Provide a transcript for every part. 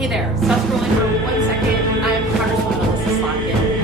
Hey there, stop scrolling for 1 second. I'm Congresswoman Alyssa Slotkin.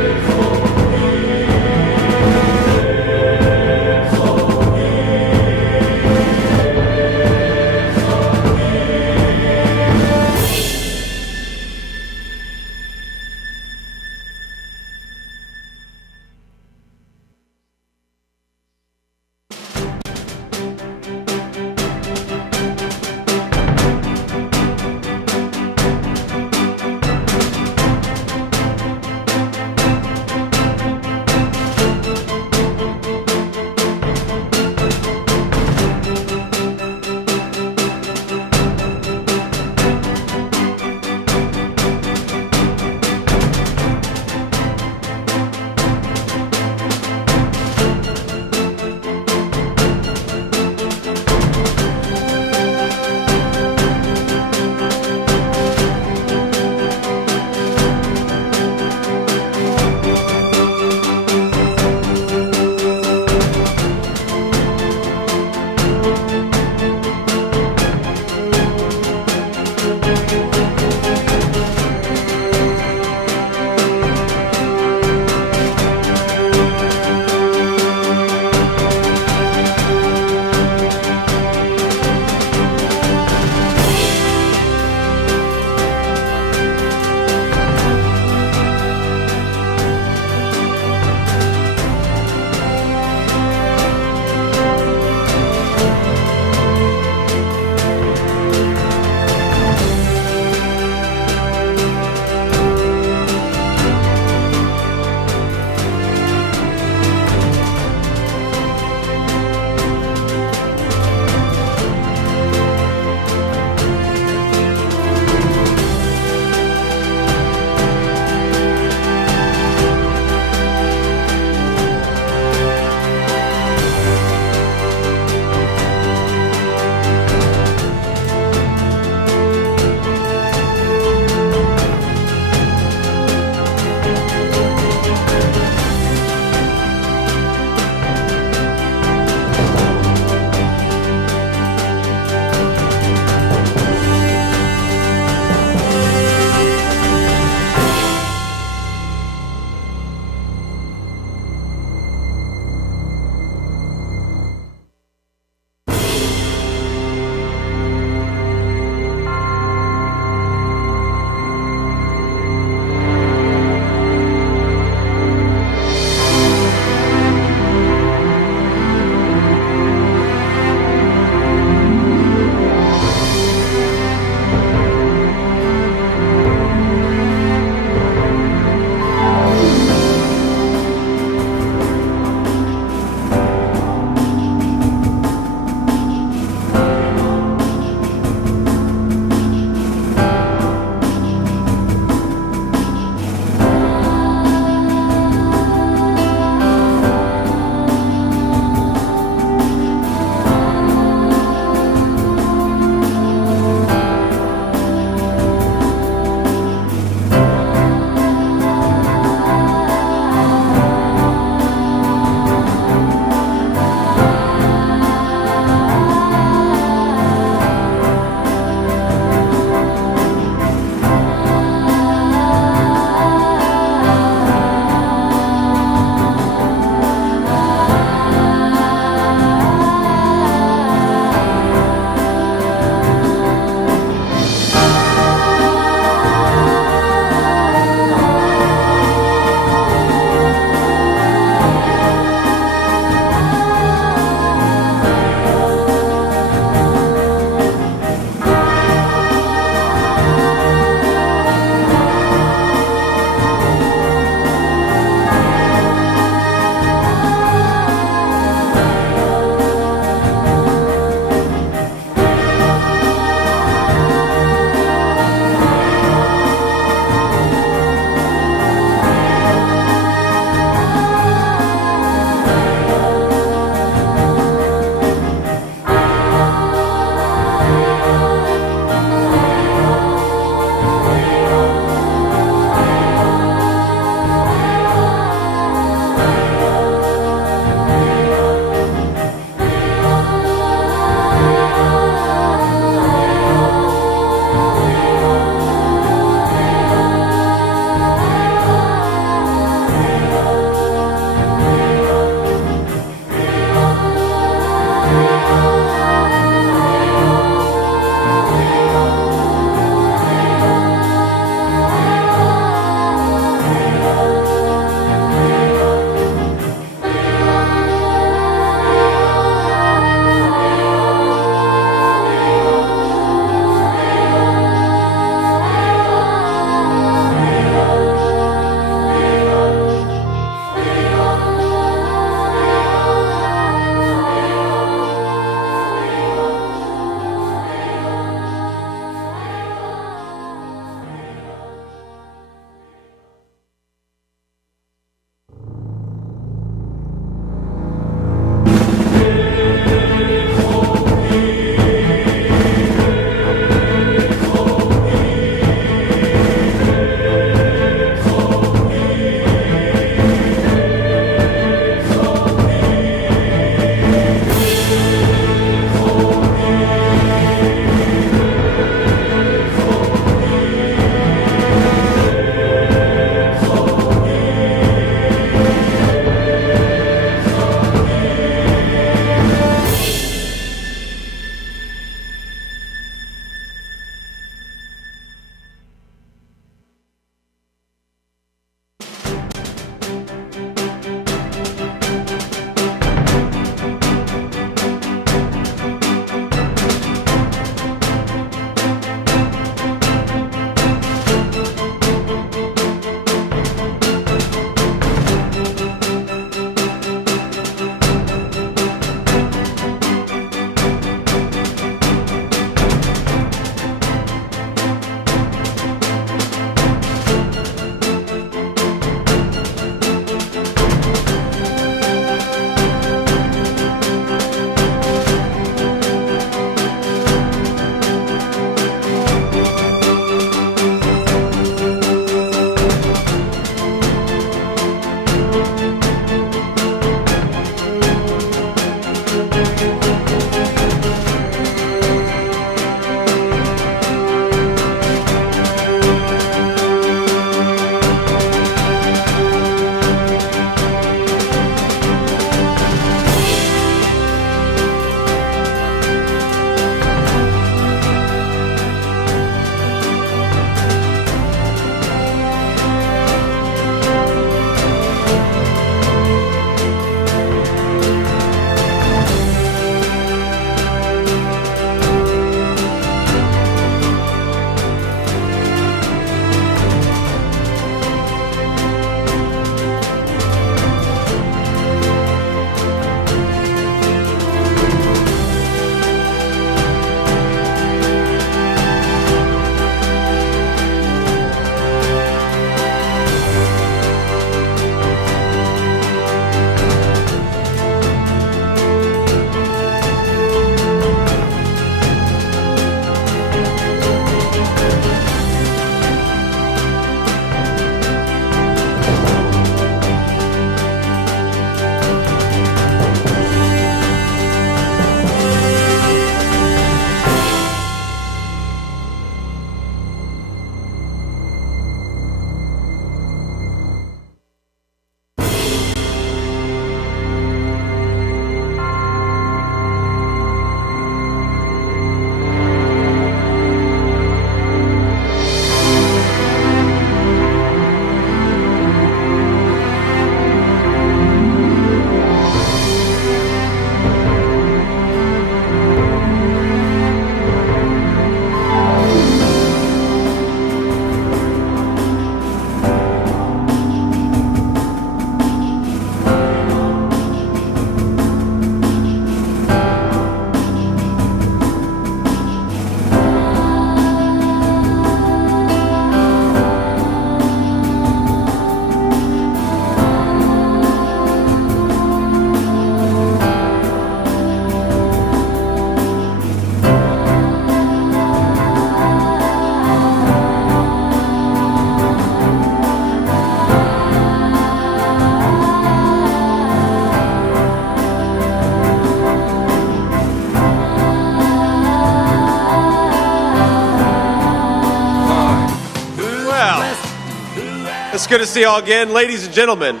It's good to see you all again. Ladies and gentlemen,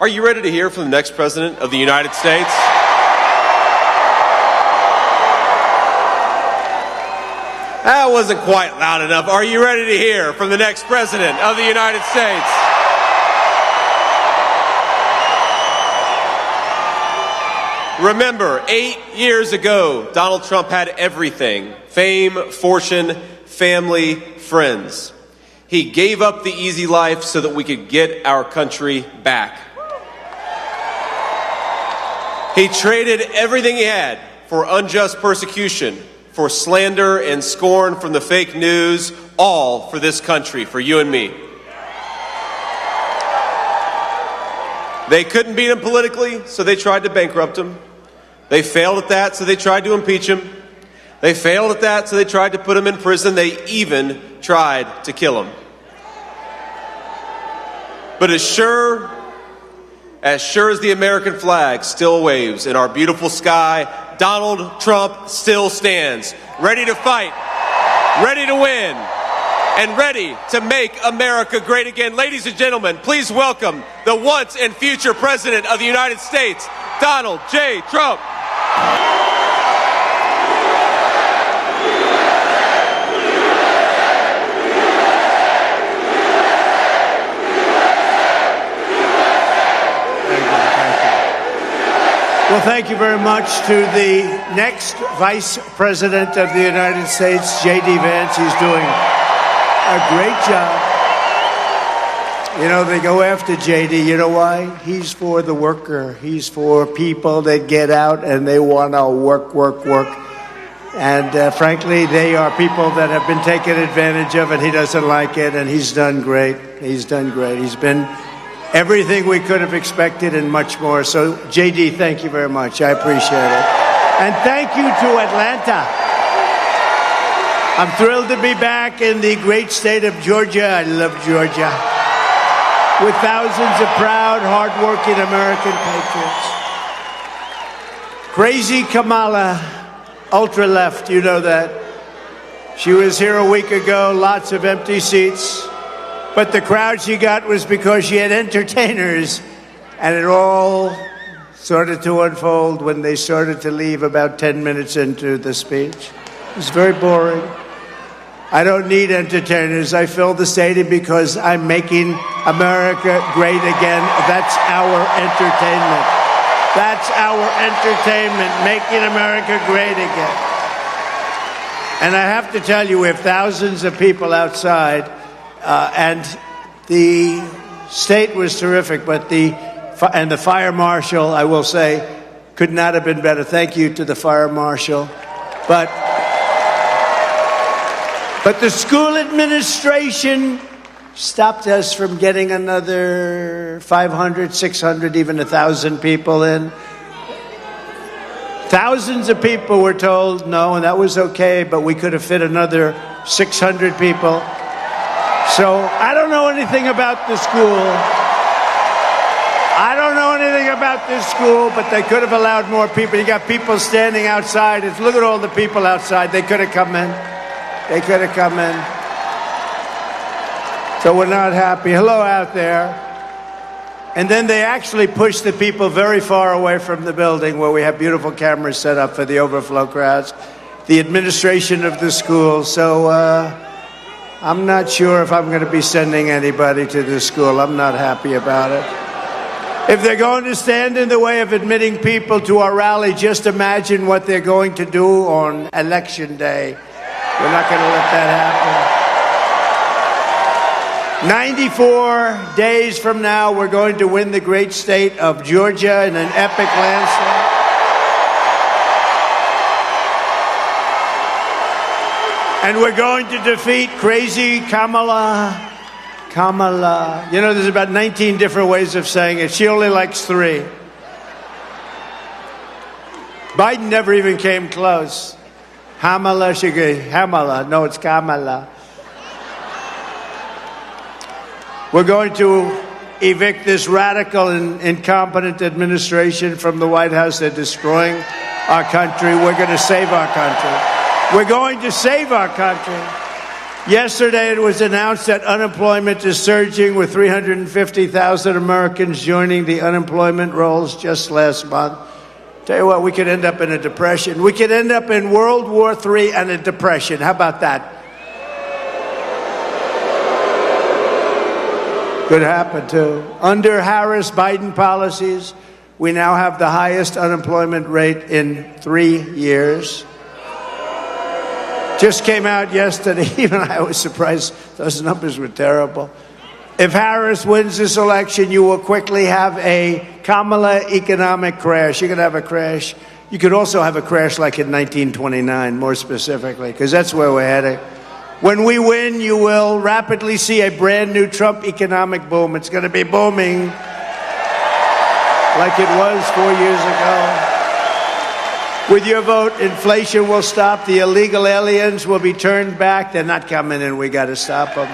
are you ready to hear from the next President of the United States? That wasn't quite loud enough. Are you ready to hear from the next President of the United States? Remember, 8 years ago, Donald Trump had everything: fame, fortune, family, friends. He gave up the easy life so that we could get our country back. He traded everything he had for unjust persecution, for slander and scorn from the fake news, all for this country, for you and me. They couldn't beat him politically, so they tried to bankrupt him. They failed at that, so they tried to impeach him. They failed at that, so they tried to put him in prison. They even tried to kill him. But as sure as the American flag still waves in our beautiful sky, Donald Trump still stands, ready to fight, ready to win, and ready to make America great again. Ladies and gentlemen, please welcome the once and future President of the United States, Donald J. Trump. Well, thank you very much to the next Vice President of the United States, J.D. Vance. He's doing a great job. You know, they go after J.D. You know why? He's for the worker. He's for people that get out and they want to work. And frankly, they are people that have been taken advantage of, and he doesn't like it, and he's done great. He's done great. He's been everything we could have expected and much more. So, J.D., thank you very much. I appreciate it. And thank you to Atlanta. I'm thrilled to be back in the great state of Georgia. I love Georgia. With thousands of proud, hardworking American patriots. Crazy Kamala, ultra-left, you know that. She was here a week ago, lots of empty seats. But the crowd she got was because she had entertainers, and it all started to unfold when they started to leave about 10 minutes into the speech. It was very boring. I don't need entertainers. I fill the stadium because I'm making America great again. That's our entertainment. That's our entertainment, making America great again. And I have to tell you, we have thousands of people outside. And the state was terrific, but the fire marshal, I will say, could not have been better. Thank you to the fire marshal. But the school administration stopped us from getting another 500, 600, even 1,000 people in. Thousands of people were told no, and that was okay, but we could have fit another 600 people. So I don't know anything about the school. I don't know anything about this school, but they could have allowed more people. You got people standing outside. Look at all the people outside. They could have come in. They could have come in. So we're not happy. Hello out there. And then they actually pushed the people very far away from the building where we have beautiful cameras set up for the overflow crowds. The administration of the school. So, I'm not sure if I'm going to be sending anybody to this school. I'm not happy about it. If they're going to stand in the way of admitting people to our rally, just imagine what they're going to do on Election Day. We're not going to let that happen. 94 days from now, we're going to win the great state of Georgia in an epic landslide. And we're going to defeat crazy Kamala. Kamala. You know, there's about 19 different ways of saying it. She only likes 3. Biden never even came close. Kamala, Kamala. No, it's Kamala. We're going to evict this radical and incompetent administration from the White House. They're destroying our country. We're going to save our country. We're going to save our country. Yesterday, it was announced that unemployment is surging, with 350,000 Americans joining the unemployment rolls just last month. Tell you what, we could end up in a depression. We could end up in World War III and a depression. How about that? Could happen, too. Under Harris-Biden policies, we now have the highest unemployment rate in 3 years. Just came out yesterday. Even I was surprised. Those numbers were terrible. If Harris wins this election, you will quickly have a Kamala economic crash. You're going to have a crash. You could also have a crash like in 1929, more specifically, because that's where we're heading. When we win, you will rapidly see a brand new Trump economic boom. It's going to be booming like it was 4 years ago. With your vote, inflation will stop. The illegal aliens will be turned back. They're not coming in. We got to stop them.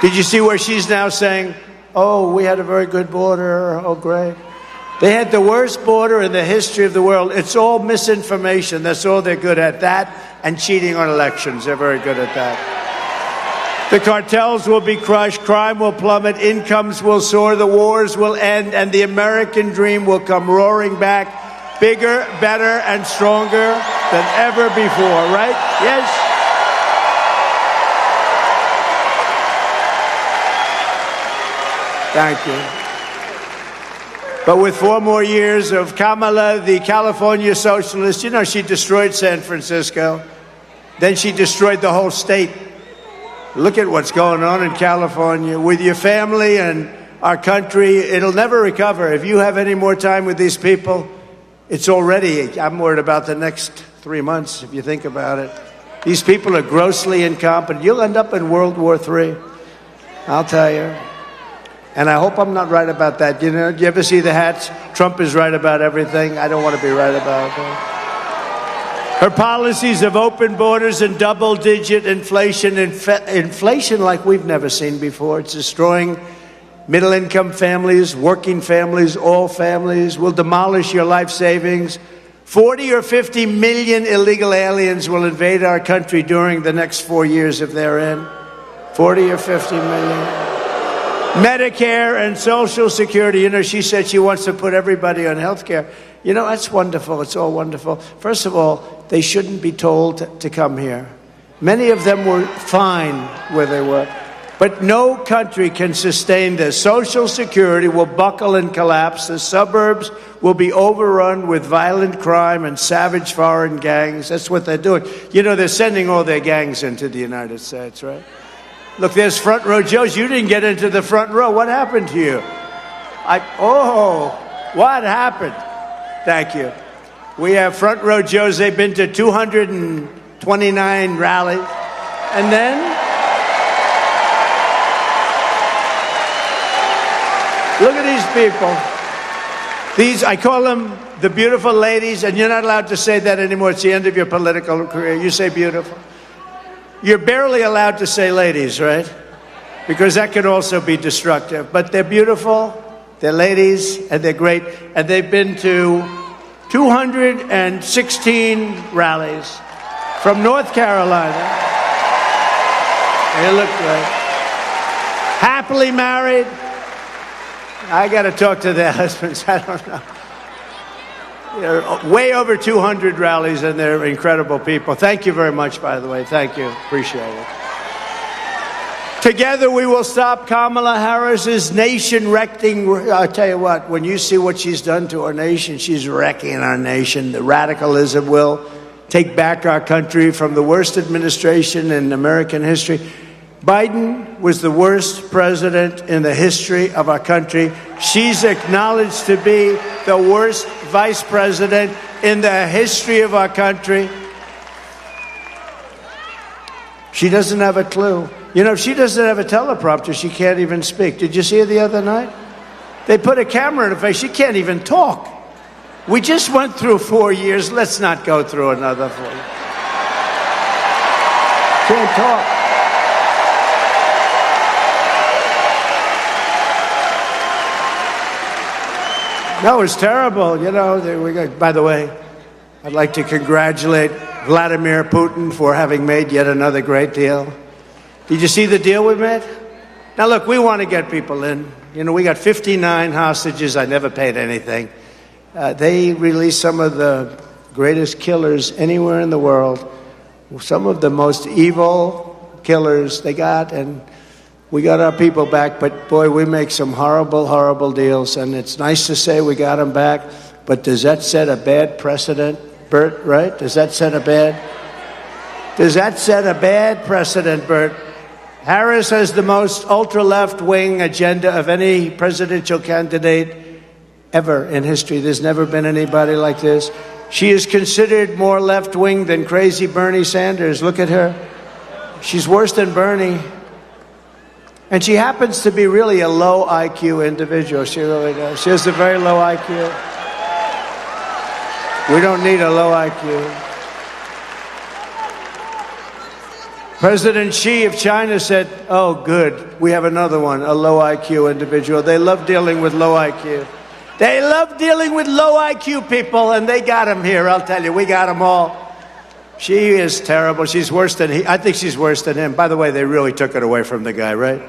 Did you see where she's now saying, oh, we had a very good border. Oh, great. They had the worst border in the history of the world. It's all misinformation. That's all they're good at, that and cheating on elections. They're very good at that. The cartels will be crushed, crime will plummet, incomes will soar, the wars will end, and the American dream will come roaring back, bigger, better, and stronger than ever before, right? Yes? Thank you. But with 4 more years of Kamala, the California socialist, you know, she destroyed San Francisco. Then she destroyed the whole state. Look at what's going on in California. With your family and our country, it'll never recover. If you have any more time with these people, it's already, I'm worried about the next 3 months, if you think about it. These people are grossly incompetent. You'll end up in World War III. I'll tell you. And I hope I'm not right about that. You know, do you ever see the hats? Trump is right about everything. I don't want to be right about that. Her policies of open borders and double-digit inflation, inflation like we've never seen before. It's destroying middle-income families, working families, all families. Will demolish your life savings. 40 or 50 million illegal aliens will invade our country during the next 4 years if they're in. 40 or 50 million. Medicare and Social Security. You know, she said she wants to put everybody on health care. You know, that's wonderful. It's all wonderful. First of all, they shouldn't be told to come here. Many of them were fine where they were. But no country can sustain this. Social Security will buckle and collapse. The suburbs will be overrun with violent crime and savage foreign gangs. That's what they're doing. You know, they're sending all their gangs into the United States, right? Look, there's front row Joes. You didn't get into the front row. What happened to you? What happened? Thank you. We have front row Joes. They've been to 229 rallies. And then look at these people. These, I call them the beautiful ladies, and you're not allowed to say that anymore. It's the end of your political career. You say beautiful. You're barely allowed to say ladies, right? Because that could also be destructive. But they're beautiful, they're ladies, and they're great. And they've been to 216 rallies from North Carolina. They look great. Happily married. I got to talk to their husbands. I don't know. They're way over 200 rallies, and they're incredible people. Thank you very much, by the way. Thank you. Appreciate it. Together, we will stop Kamala Harris's nation-wrecking. I'll tell you what, when you see what she's done to our nation, she's wrecking our nation. The radicalism will take back our country from the worst administration in American history. Biden was the worst president in the history of our country. She's acknowledged to be the worst vice president in the history of our country. She doesn't have a clue. You know, if she doesn't have a teleprompter, she can't even speak. Did you see her the other night? They put a camera in her face. She can't even talk. We just went through 4 years. Let's not go through another 4 years. Can't talk. No, it's terrible. You know, by the way, I'd like to congratulate Vladimir Putin for having made yet another great deal. Did you see the deal we made? Now, look, we want to get people in. You know, we got 59 hostages. I never paid anything. They released some of the greatest killers anywhere in the world, some of the most evil killers they got, and we got our people back. But, boy, we make some horrible, horrible deals, and it's nice to say we got them back, but does that set a bad precedent, Bert, right? Does that set a bad precedent, Bert? Harris has the most ultra-left-wing agenda of any presidential candidate ever in history. There's never been anybody like this. She is considered more left-wing than crazy Bernie Sanders. Look at her. She's worse than Bernie. And she happens to be really a low IQ individual. She really does. She has a very low IQ. We don't need a low IQ. President Xi of China said, oh, good, we have another one, a low IQ individual. They love dealing with low IQ. They love dealing with low IQ people, and they got him here, I'll tell you. We got them all. She is terrible. She's worse than he. I think she's worse than him. By the way, they really took it away from the guy, right?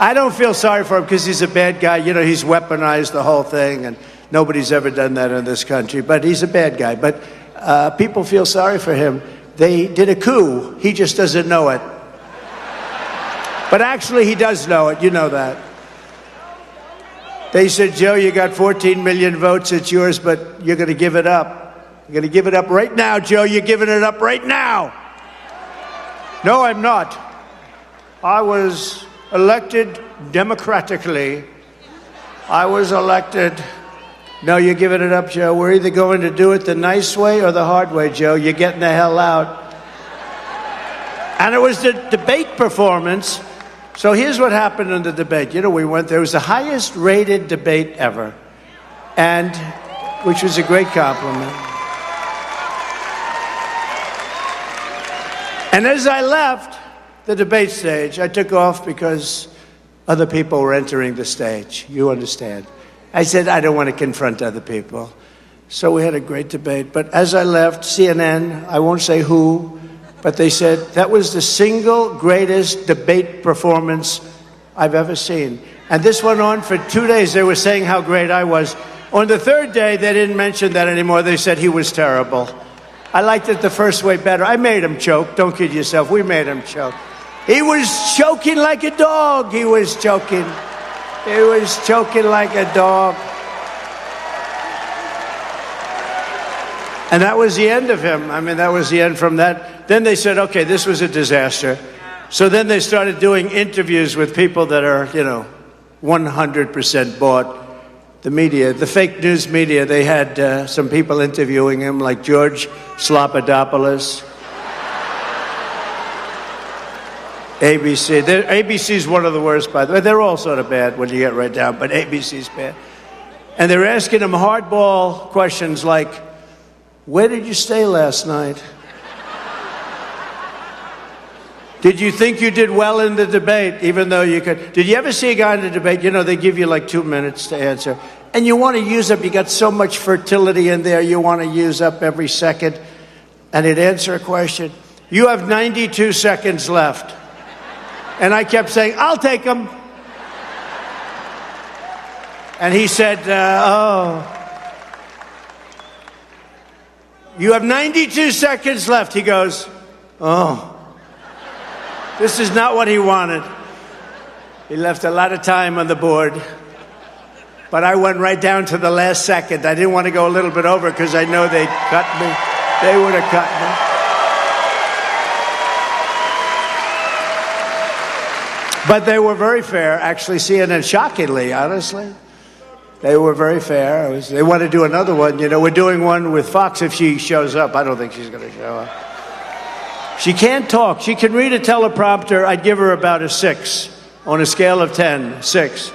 I don't feel sorry for him because he's a bad guy. You know, he's weaponized the whole thing, and nobody's ever done that in this country. But he's a bad guy. But people feel sorry for him. They did a coup. He just doesn't know it. But actually, he does know it. You know that. They said, Joe, you got 14 million votes. It's yours, but you're going to give it up. You're going to give it up right now, Joe. You're giving it up right now. No, I'm not. I was elected democratically. I was elected. No, you're giving it up, Joe. We're either going to do it the nice way or the hard way, Joe. You're getting the hell out. And it was the debate performance. So here's what happened in the debate. You know, there was the highest rated debate ever, and which was a great compliment. And as I left the debate stage, I took off because other people were entering the stage. You understand. I said, I don't want to confront other people. So we had a great debate. But as I left, CNN, I won't say who, but they said, that was the single greatest debate performance I've ever seen. And this went on for 2 days. They were saying how great I was. On the third day, they didn't mention that anymore. They said he was terrible. I liked it the first way better. I made him choke. Don't kid yourself. We made him choke. He was choking like a dog. He was choking. He was choking like a dog. And that was the end of him. I mean, that was the end from that. Then they said, okay, this was a disaster. So then they started doing interviews with people that are, 100% bought. The media, the fake news media, they had some people interviewing him, like George Slopadopoulos. ABC. ABC's one of the worst, by the way. They're all sort of bad when you get right down, but ABC's bad. And they're asking him hardball questions like, where did you stay last night? Did you think you did well in the debate, even though you could? Did you ever see a guy in the debate, they give you like 2 minutes to answer, and you want to use up, you got so much fertility in there, you want to use up every second, and he'd answer a question. You have 92 seconds left. And I kept saying, I'll take them. And he said, you have 92 seconds left. He goes, this is not what he wanted. He left a lot of time on the board. But I went right down to the last second. I didn't want to go a little bit over because I know they'd cut me. They would have cut me. But they were very fair, actually, CNN, shockingly, honestly. They were very fair. They want to do another one. We're doing one with Fox if she shows up. I don't think she's going to show up. She can't talk. She can read a teleprompter. I'd give her about a 6. On a scale of 10, 6.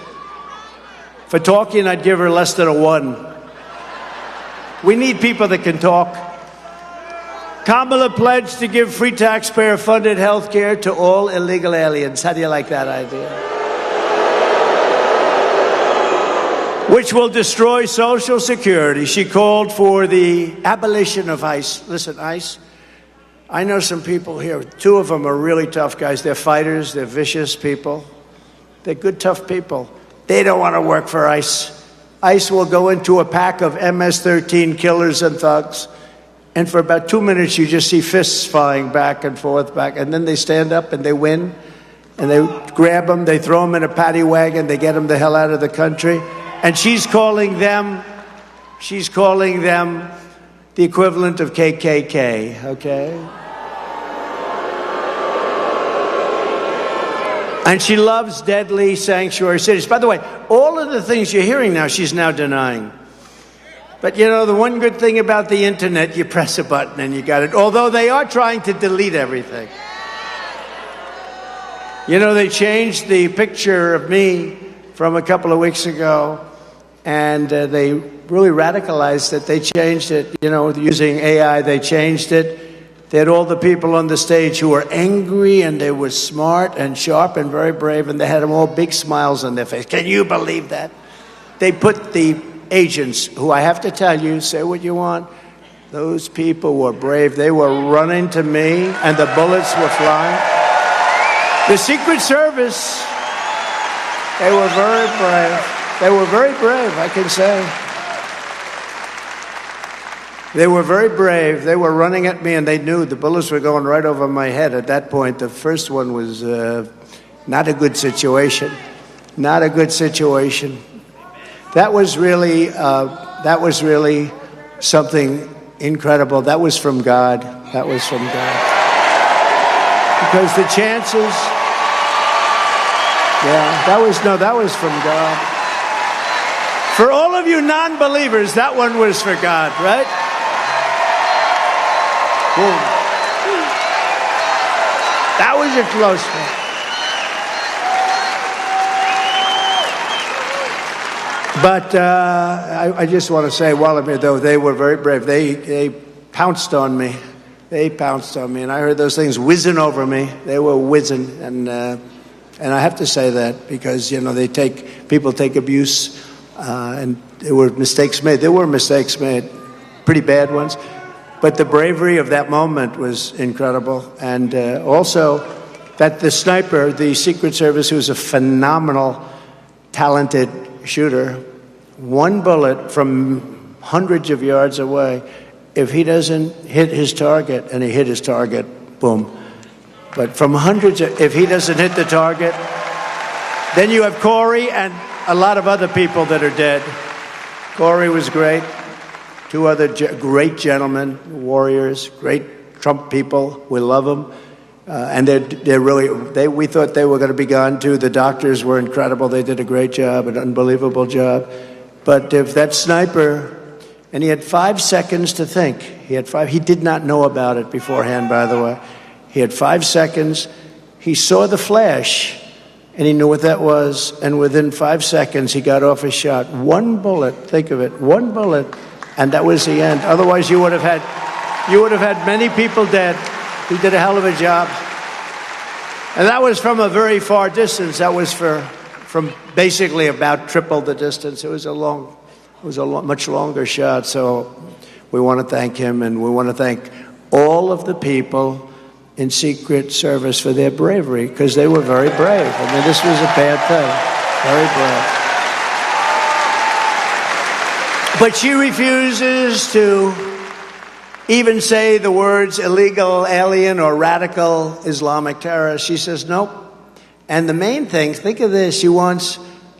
For talking, I'd give her less than a 1. We need people that can talk. Kamala pledged to give free taxpayer-funded health care to all illegal aliens. How do you like that idea? which will destroy Social Security. She called for the abolition of ICE. Listen, ICE, I know some people here. Two of them are really tough guys. They're fighters. They're vicious people. They're good, tough people. They don't want to work for ICE. ICE will go into a pack of MS-13 killers and thugs, and for about 2 minutes you just see fists flying back and forth, and then they stand up and they win, and they grab them, they throw them in a paddy wagon, they get them the hell out of the country. And she's calling them the equivalent of KKK, okay? And she loves deadly sanctuary cities. By the way, all of the things you're hearing now, she's now denying. But you know, the one good thing about the internet, you press a button and you got it. Although they are trying to delete everything. You know, they changed the picture of me from a couple of weeks ago, and they really radicalized it. They changed it, you know, using AI, they changed it. They had all the people on the stage who were angry, and they were smart and sharp and very brave, and they had them all big smiles on their face. Can you believe that? They put the agents, who I have to tell you, say what you want, those people were brave. They were running to me, and the bullets were flying. The Secret Service, they were very brave. They were very brave, I can say. They were very brave. They were running at me, and they knew the bullets were going right over my head. At that point, the first one was not a good situation. Not a good situation. That was really something incredible. That was from God. That was from God. Because the chances, that was from God. For all of you non-believers, that one was for God, right? Boom. That was a close one. But I just want to say, while I'm here, though, they were very brave. They pounced on me. They pounced on me, and I heard those things whizzing over me. They were whizzing, and I have to say that because, you know, people take abuse, and there were mistakes made. There were mistakes made, pretty bad ones. But the bravery of that moment was incredible. And also that the sniper, the Secret Service, who's a phenomenal, talented shooter, one bullet from hundreds of yards away, if he doesn't hit his target, and he hit his target, boom. But from if he doesn't hit the target, then you have Corey and a lot of other people that are dead. Corey was great. Two other great gentlemen, warriors, great Trump people. We love them. And we thought they were going to be gone too. The doctors were incredible. They did a great job, an unbelievable job. But if that sniper, and he had 5 seconds to think. He did not know about it beforehand, by the way. He had 5 seconds. He saw the flash, and he knew what that was. And within 5 seconds, he got off his shot. One bullet, think of it, one bullet. And that was the end. Otherwise, you would have had many people dead. He did a hell of a job. And that was from a very far distance. That was from basically about triple the distance. It was a much longer shot. So we want to thank him, and we want to thank all of the people in Secret Service for their bravery, because they were very brave. I mean, this was a bad thing. Very brave. But she refuses to even say the words illegal alien or radical Islamic terrorist. She says nope. And the main thing, think of this, she wants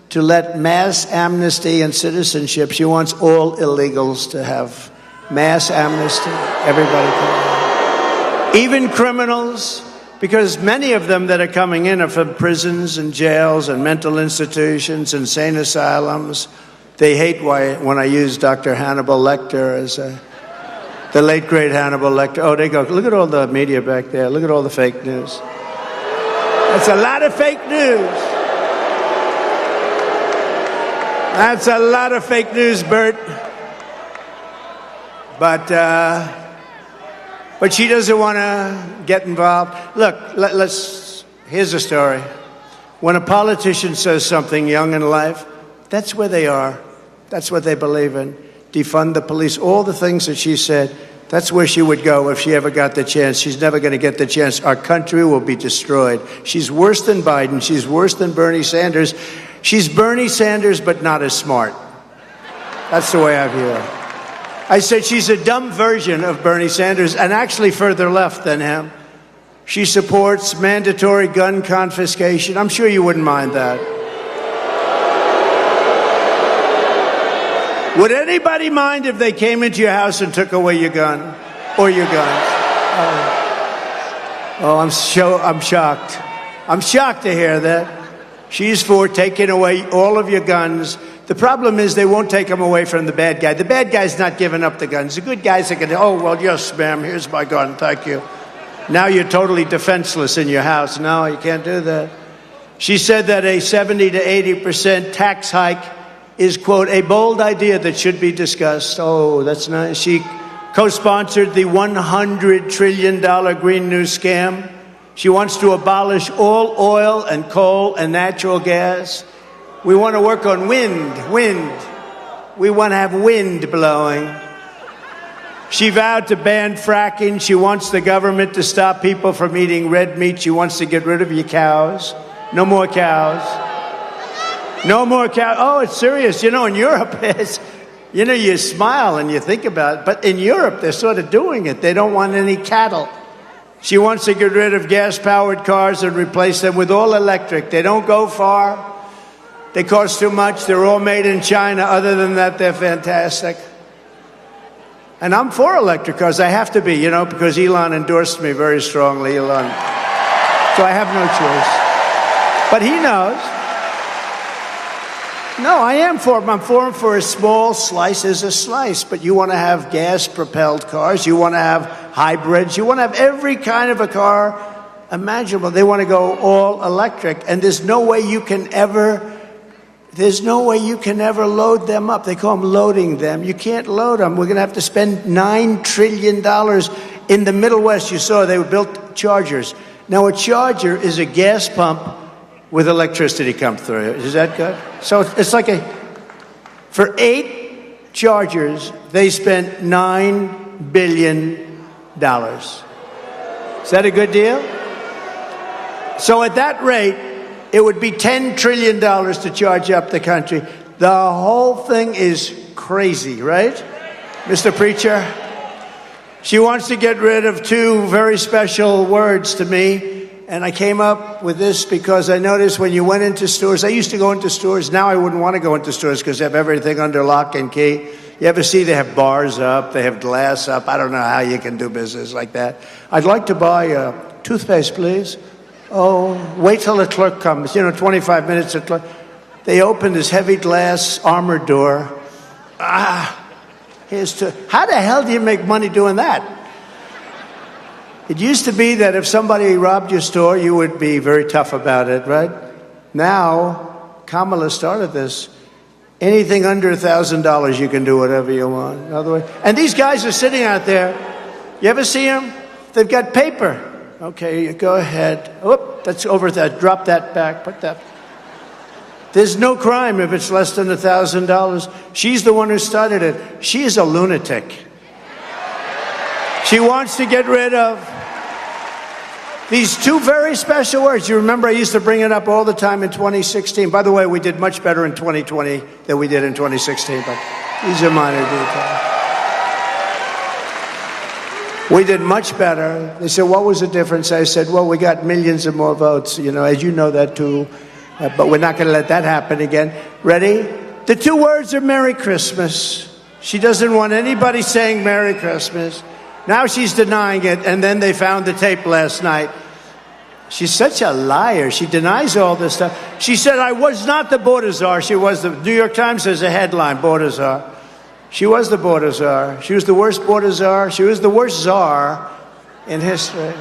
to let mass amnesty and citizenship. She wants all illegals to have mass amnesty. Everybody can. Even criminals, because many of them that are coming in are from prisons and jails and mental institutions, insane asylums. They hate when I use Dr. Hannibal Lecter as the late, great Hannibal Lecter. Oh, they go, look at all the media back there. Look at all the fake news. That's a lot of fake news. That's a lot of fake news, Bert. But she doesn't want to get involved. Look, here's a story. When a politician says something young in life, that's where they are. That's what they believe in. Defund the police. All the things that she said, that's where she would go if she ever got the chance. She's never going to get the chance. Our country will be destroyed. She's worse than Biden. She's worse than Bernie Sanders. She's Bernie Sanders, but not as smart. That's the way I view her. I said she's a dumb version of Bernie Sanders and actually further left than him. She supports mandatory gun confiscation. I'm sure you wouldn't mind that. Would anybody mind if they came into your house and took away your gun or your guns? I'm shocked. I'm shocked to hear that. She's for taking away all of your guns. The problem is they won't take them away from the bad guy. The bad guy's not giving up the guns. The good guys are going to, oh, well, yes, ma'am, here's my gun, thank you. Now you're totally defenseless in your house. No, you can't do that. She said that a 70 to 80% tax hike is, quote, a bold idea that should be discussed. Oh, that's nice. She co-sponsored the $100 trillion Green New Scam. She wants to abolish all oil and coal and natural gas. We want to work on wind. We want to have wind blowing. She vowed to ban fracking. She wants the government to stop people from eating red meat. She wants to get rid of your cows. No more cows. No more cows. Oh, it's serious. You know, in Europe, you smile and you think about it. But in Europe, they're sort of doing it. They don't want any cattle. She wants to get rid of gas-powered cars and replace them with all electric. They don't go far. They cost too much. They're all made in China. Other than that, they're fantastic. And I'm for electric cars. I have to be, because Elon endorsed me very strongly, Elon. So I have no choice. But he knows. No, I am for him. I'm for him for a small slice is a slice. But you want to have gas-propelled cars. You want to have hybrids. You want to have every kind of a car imaginable. They want to go all electric. And there's no way you can ever load them up. They call them loading them. You can't load them. We're going to have to spend $9 trillion. In the Middle West, you saw they built chargers. Now, a charger is a gas pump with electricity come through it. Is that good? So it's like for 8 chargers, they spent $9 billion. Is that a good deal? So at that rate, it would be $10 trillion to charge up the country. The whole thing is crazy, right, Mr. Preacher? She wants to get rid of 2 very special words to me. And I came up with this because I noticed when you went into stores, I used to go into stores. Now I wouldn't want to go into stores because they have everything under lock and key. You ever see they have bars up, they have glass up. I don't know how you can do business like that. I'd like to buy a toothpaste, please. Oh, wait till the clerk comes. 25 minutes. They open this heavy glass armored door. How the hell do you make money doing that? It used to be that if somebody robbed your store, you would be very tough about it, right? Now, Kamala started this. Anything under $1,000, you can do whatever you want. And these guys are sitting out there. You ever see them? They've got paper. Okay, go ahead. Oh, that's over that. Drop that back. Put that. There's no crime if it's less than $1,000. She's the one who started it. She is a lunatic. She wants to get rid of these 2 very special words. You remember I used to bring it up all the time in 2016. By the way, we did much better in 2020 than we did in 2016, but these are minor details. We did much better. They said, what was the difference? I said, well, we got millions of more votes, as you know that too. But we're not going to let that happen again. Ready? The 2 words are Merry Christmas. She doesn't want anybody saying Merry Christmas. Now she's denying it, and then they found the tape last night. She's such a liar. She denies all this stuff. She said, I was not the border czar. She was the New York Times has a headline, border czar. She was the border czar. She was the worst border czar. She was the worst czar in history.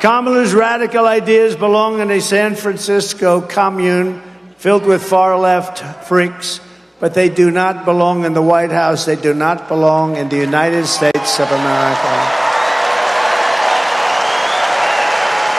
Kamala's radical ideas belong in a San Francisco commune filled with far-left freaks, but they do not belong in the White House. They do not belong in the United States of America.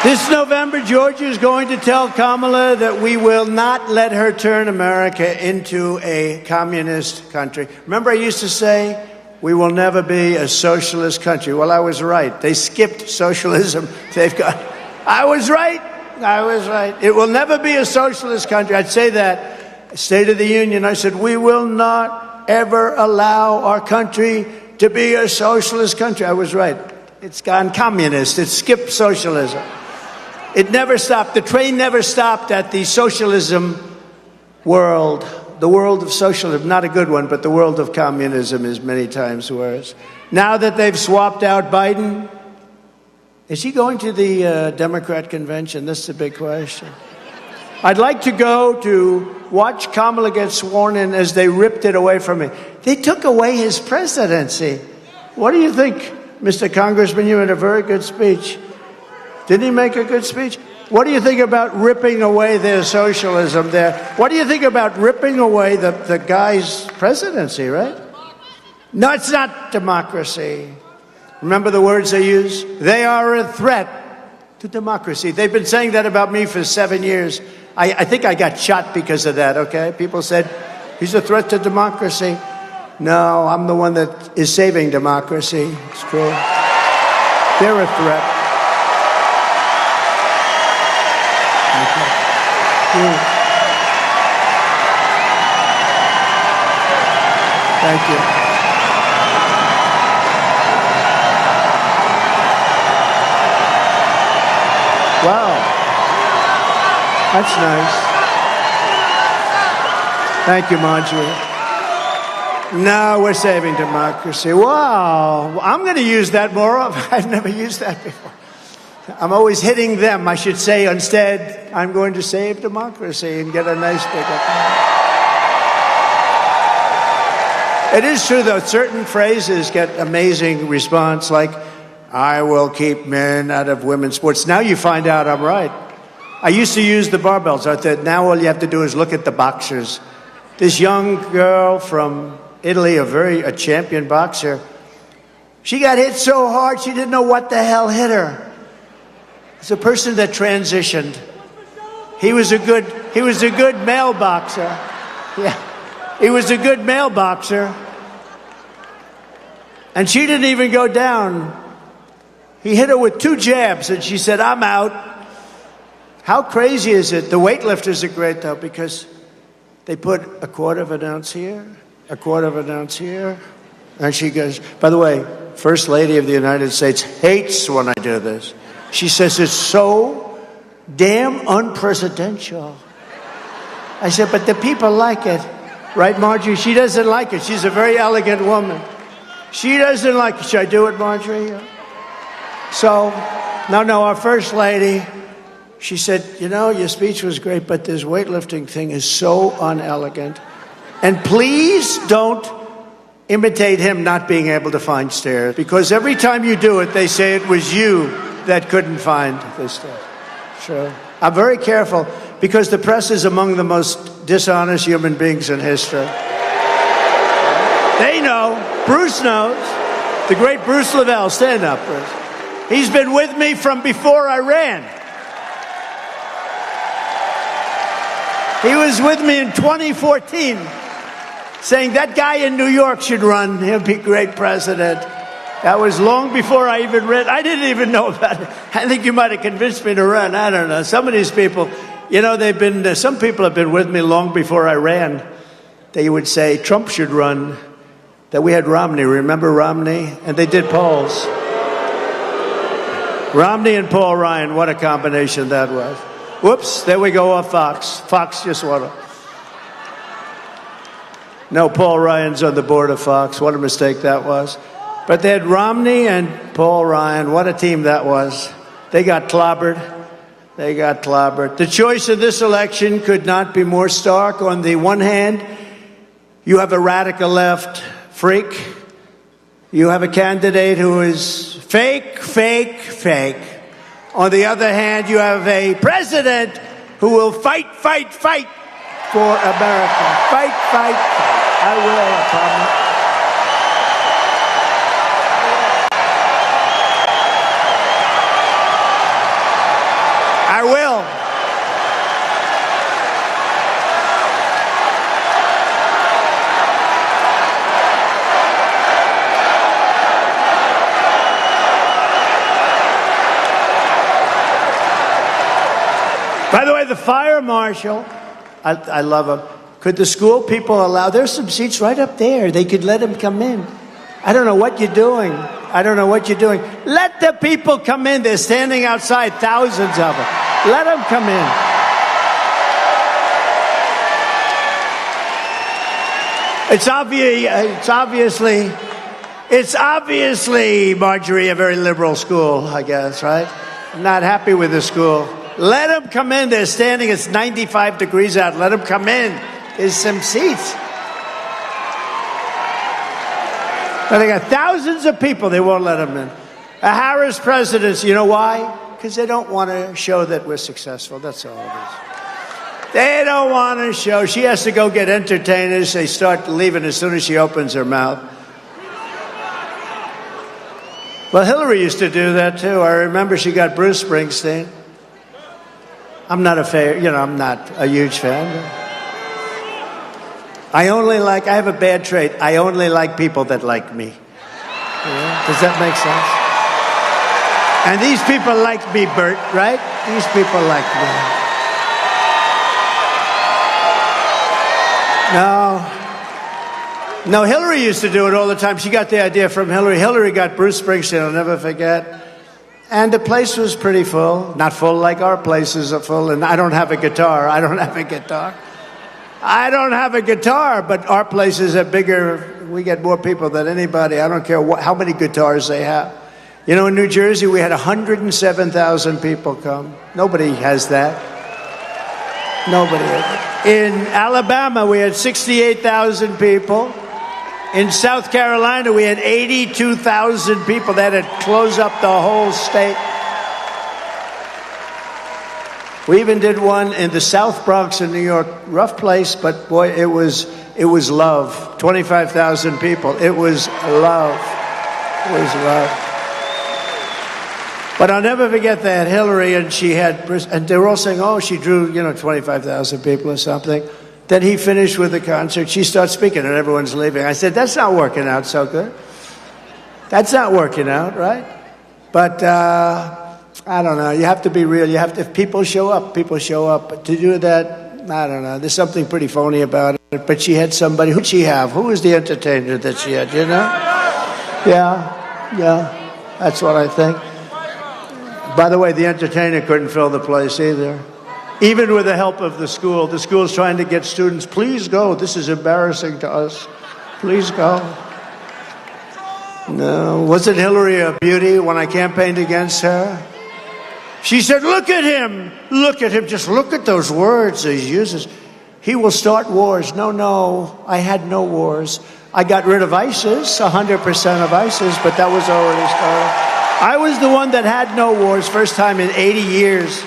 This November, Georgia is going to tell Kamala that we will not let her turn America into a communist country. Remember I used to say, we will never be a socialist country. Well, I was right. They skipped socialism. I was right. It will never be a socialist country. I'd say that. State of the Union, I said, we will not ever allow our country to be a socialist country. I was right. It's gone communist. It skipped socialism. It never stopped. The train never stopped at the socialism world. The world of socialism, not a good one, but the world of communism is many times worse. Now that they've swapped out Biden, is he going to the Democrat convention? This is a big question. I'd like to go to watch Kamala get sworn in as they ripped it away from me. They took away his presidency. What do you think, Mr. Congressman? You had a very good speech. Didn't he make a good speech? What do you think about ripping away their socialism there? What do you think about ripping away the guy's presidency, right? No, it's not democracy. Remember the words they use? They are a threat to democracy. They've been saying that about me for 7 years. I think I got shot because of that, okay? People said, he's a threat to democracy. No, I'm the one that is saving democracy. It's true. They're a threat. Thank you. Wow. That's nice. Thank you, Marjorie. No, we're saving democracy. Wow. I'm going to use that more often. I've never used that before. I'm always hitting them. I should say instead, I'm going to save democracy and get a nice big applause. It is true, though, certain phrases get amazing response, like, I will keep men out of women's sports. Now you find out I'm right. I used to use the barbells. I thought, now all you have to do is look at the boxers. This young girl from Italy, a champion boxer, she got hit so hard she didn't know what the hell hit her. It's a person that transitioned. He was a good male boxer. Yeah. He was a good male boxer. And she didn't even go down. He hit her with 2 jabs and she said, I'm out. How crazy is it? The weightlifters are great though, because they put a 1/4 ounce here, a 1/4 ounce here. And she goes, by the way, First Lady of the United States hates when I do this. She says, it's so damn unpresidential. I said, but the people like it. Right, Marjorie? She doesn't like it. She's a very elegant woman. She doesn't like it. Should I do it, Marjorie? So, no, our First Lady, she said, you know, your speech was great, but this weightlifting thing is so unelegant. And please don't imitate him not being able to find stairs, because every time you do it, they say it was you that couldn't find the stairs. So I'm very careful, because the press is among the most dishonest human beings in history. They know. Bruce knows. The great Bruce Lavelle. Stand up, Bruce. He's been with me from before I ran. He was with me in 2014, saying that guy in New York should run. He'll be great president. That was long before I even read. I didn't even know about it. I think you might have convinced me to run. I don't know. Some of these people, you know, some people have been with me long before I ran. They would say Trump should run. That we had Romney. Remember Romney? And they did polls. Romney and Paul Ryan. What a combination that was. Whoops. There we go off Fox. Fox just won. No, Paul Ryan's on the board of Fox. What a mistake that was. But they had Romney and Paul Ryan. What a team that was. They got clobbered. They got clobbered. The choice of this election could not be more stark. On the one hand, you have a radical left freak. You have a candidate who is fake, fake, fake. On the other hand, you have a president who will fight, fight, fight for America. Fight, fight, fight. I will, I promise. the fire marshal. I love him. Could the school people allow, there's some seats right up there. They could let him come in. I don't know what you're doing. I don't know what you're doing. Let the people come in. They're standing outside, thousands of them. Let them come in. It's obviously, Marjorie, a very liberal school, I guess, right? I'm not happy with the school. Let them come in. They're standing. It's 95 degrees out. Let them come in. There's some seats. But they got thousands of people. They won't let them in. A Harris presidency. You know why? Because they don't want to show that we're successful. That's all it is. They don't want to show. She has to go get entertainers. They start leaving as soon as she opens her mouth. Well, Hillary used to do that, too. I remember she got Bruce Springsteen. I'm not a huge fan. I have a bad trait. I only like people that like me. Yeah? Does that make sense? And these people like me, Bert, right? These people like me. No, Hillary used to do it all the time. She got the idea from Hillary. Hillary got Bruce Springsteen, I'll never forget. And the place was pretty full. Not full like our places are full. And I don't have a guitar. But our places are bigger. We get more people than anybody. I don't care how many guitars they have. You know, in New Jersey, we had 107,000 people come. Nobody has that. Nobody. In Alabama, we had 68,000 people. In South Carolina, we had 82,000 people. That had closed up the whole state. We even did one in the South Bronx in New York. Rough place, but boy, it was love. 25,000 people. It was love. It was love. But I'll never forget that Hillary, and they were all saying, oh, she drew, 25,000 people or something. Then he finished with the concert. She starts speaking, and everyone's leaving. I said, that's not working out so good. That's not working out, right? But I don't know. You have to be real. If people show up, people show up. But to do that, I don't know. There's something pretty phony about it. But she had somebody. Who'd she have? Who was the entertainer that she had, Yeah. That's what I think. By the way, the entertainer couldn't fill the place either. Even with the help of the school's trying to get students, please go. This is embarrassing to us. Please go. No. Wasn't Hillary a beauty when I campaigned against her? She said, look at him. Look at him. Just look at those words he uses. He will start wars. No. I had no wars. I got rid of ISIS, 100% of ISIS, but that was already started. I was the one that had no wars, first time in 80 years.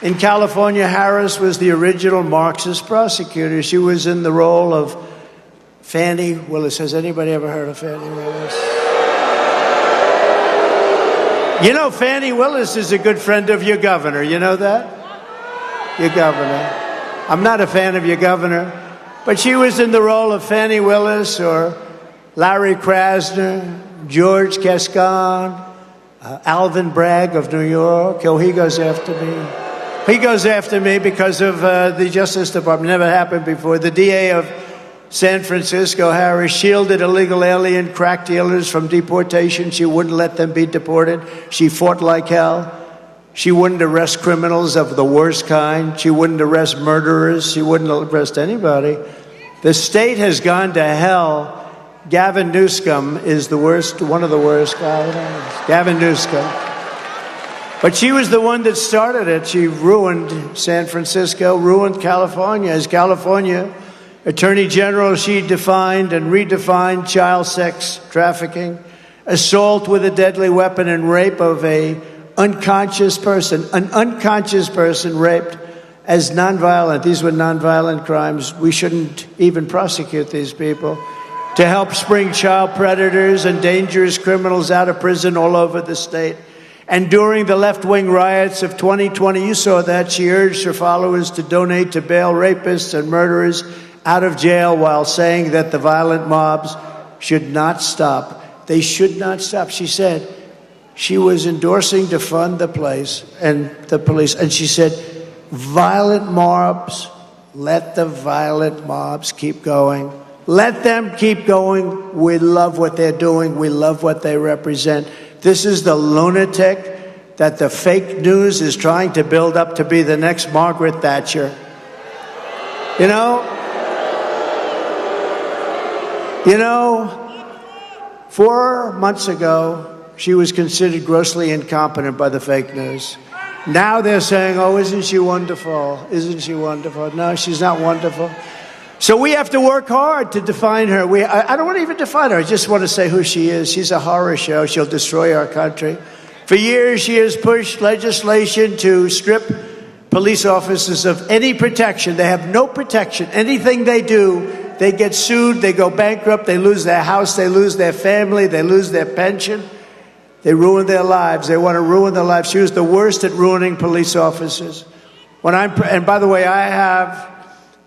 In California, Harris was the original Marxist prosecutor. She was in the role of Fannie Willis. Has anybody ever heard of Fannie Willis? You know, Fannie Willis is a good friend of your governor. You know that? Your governor. I'm not a fan of your governor, but she was in the role of Fannie Willis or Larry Krasner, George Gascon, Alvin Bragg of New York. Oh, he goes after me. He goes after me because of the Justice Department. Never happened before. The DA of San Francisco, Harris, shielded illegal alien crack dealers from deportation. She wouldn't let them be deported. She fought like hell. She wouldn't arrest criminals of the worst kind. She wouldn't arrest murderers. She wouldn't arrest anybody. The state has gone to hell. Gavin Newsom is the worst, one of the worst guys. Gavin Newsom. But she was the one that started it. She ruined San Francisco, ruined California. As California Attorney General, she defined and redefined child sex trafficking, assault with a deadly weapon, and rape of an unconscious person raped as nonviolent. These were nonviolent crimes. We shouldn't even prosecute these people. To help spring child predators and dangerous criminals out of prison all over the state. And during the left-wing riots of 2020, you saw that, she urged her followers to donate to bail rapists and murderers out of jail while saying that the violent mobs should not stop. They should not stop. She said she was endorsing to fund the police, and she said violent mobs, let the violent mobs keep going. Let them keep going. We love what they're doing. We love what they represent. This is the lunatic that the fake news is trying to build up to be the next Margaret Thatcher. You know, 4 months ago, she was considered grossly incompetent by the fake news. Now they're saying, oh, isn't she wonderful? Isn't she wonderful? No, she's not wonderful. So we have to work hard to define her. I don't want to even define her. I just want to say who she is. She's a horror show. She'll destroy our country. For years, she has pushed legislation to strip police officers of any protection. They have no protection. Anything they do, they get sued, they go bankrupt, they lose their house, they lose their family, they lose their pension. They ruin their lives. They want to ruin their lives. She was the worst at ruining police officers. And by the way, I have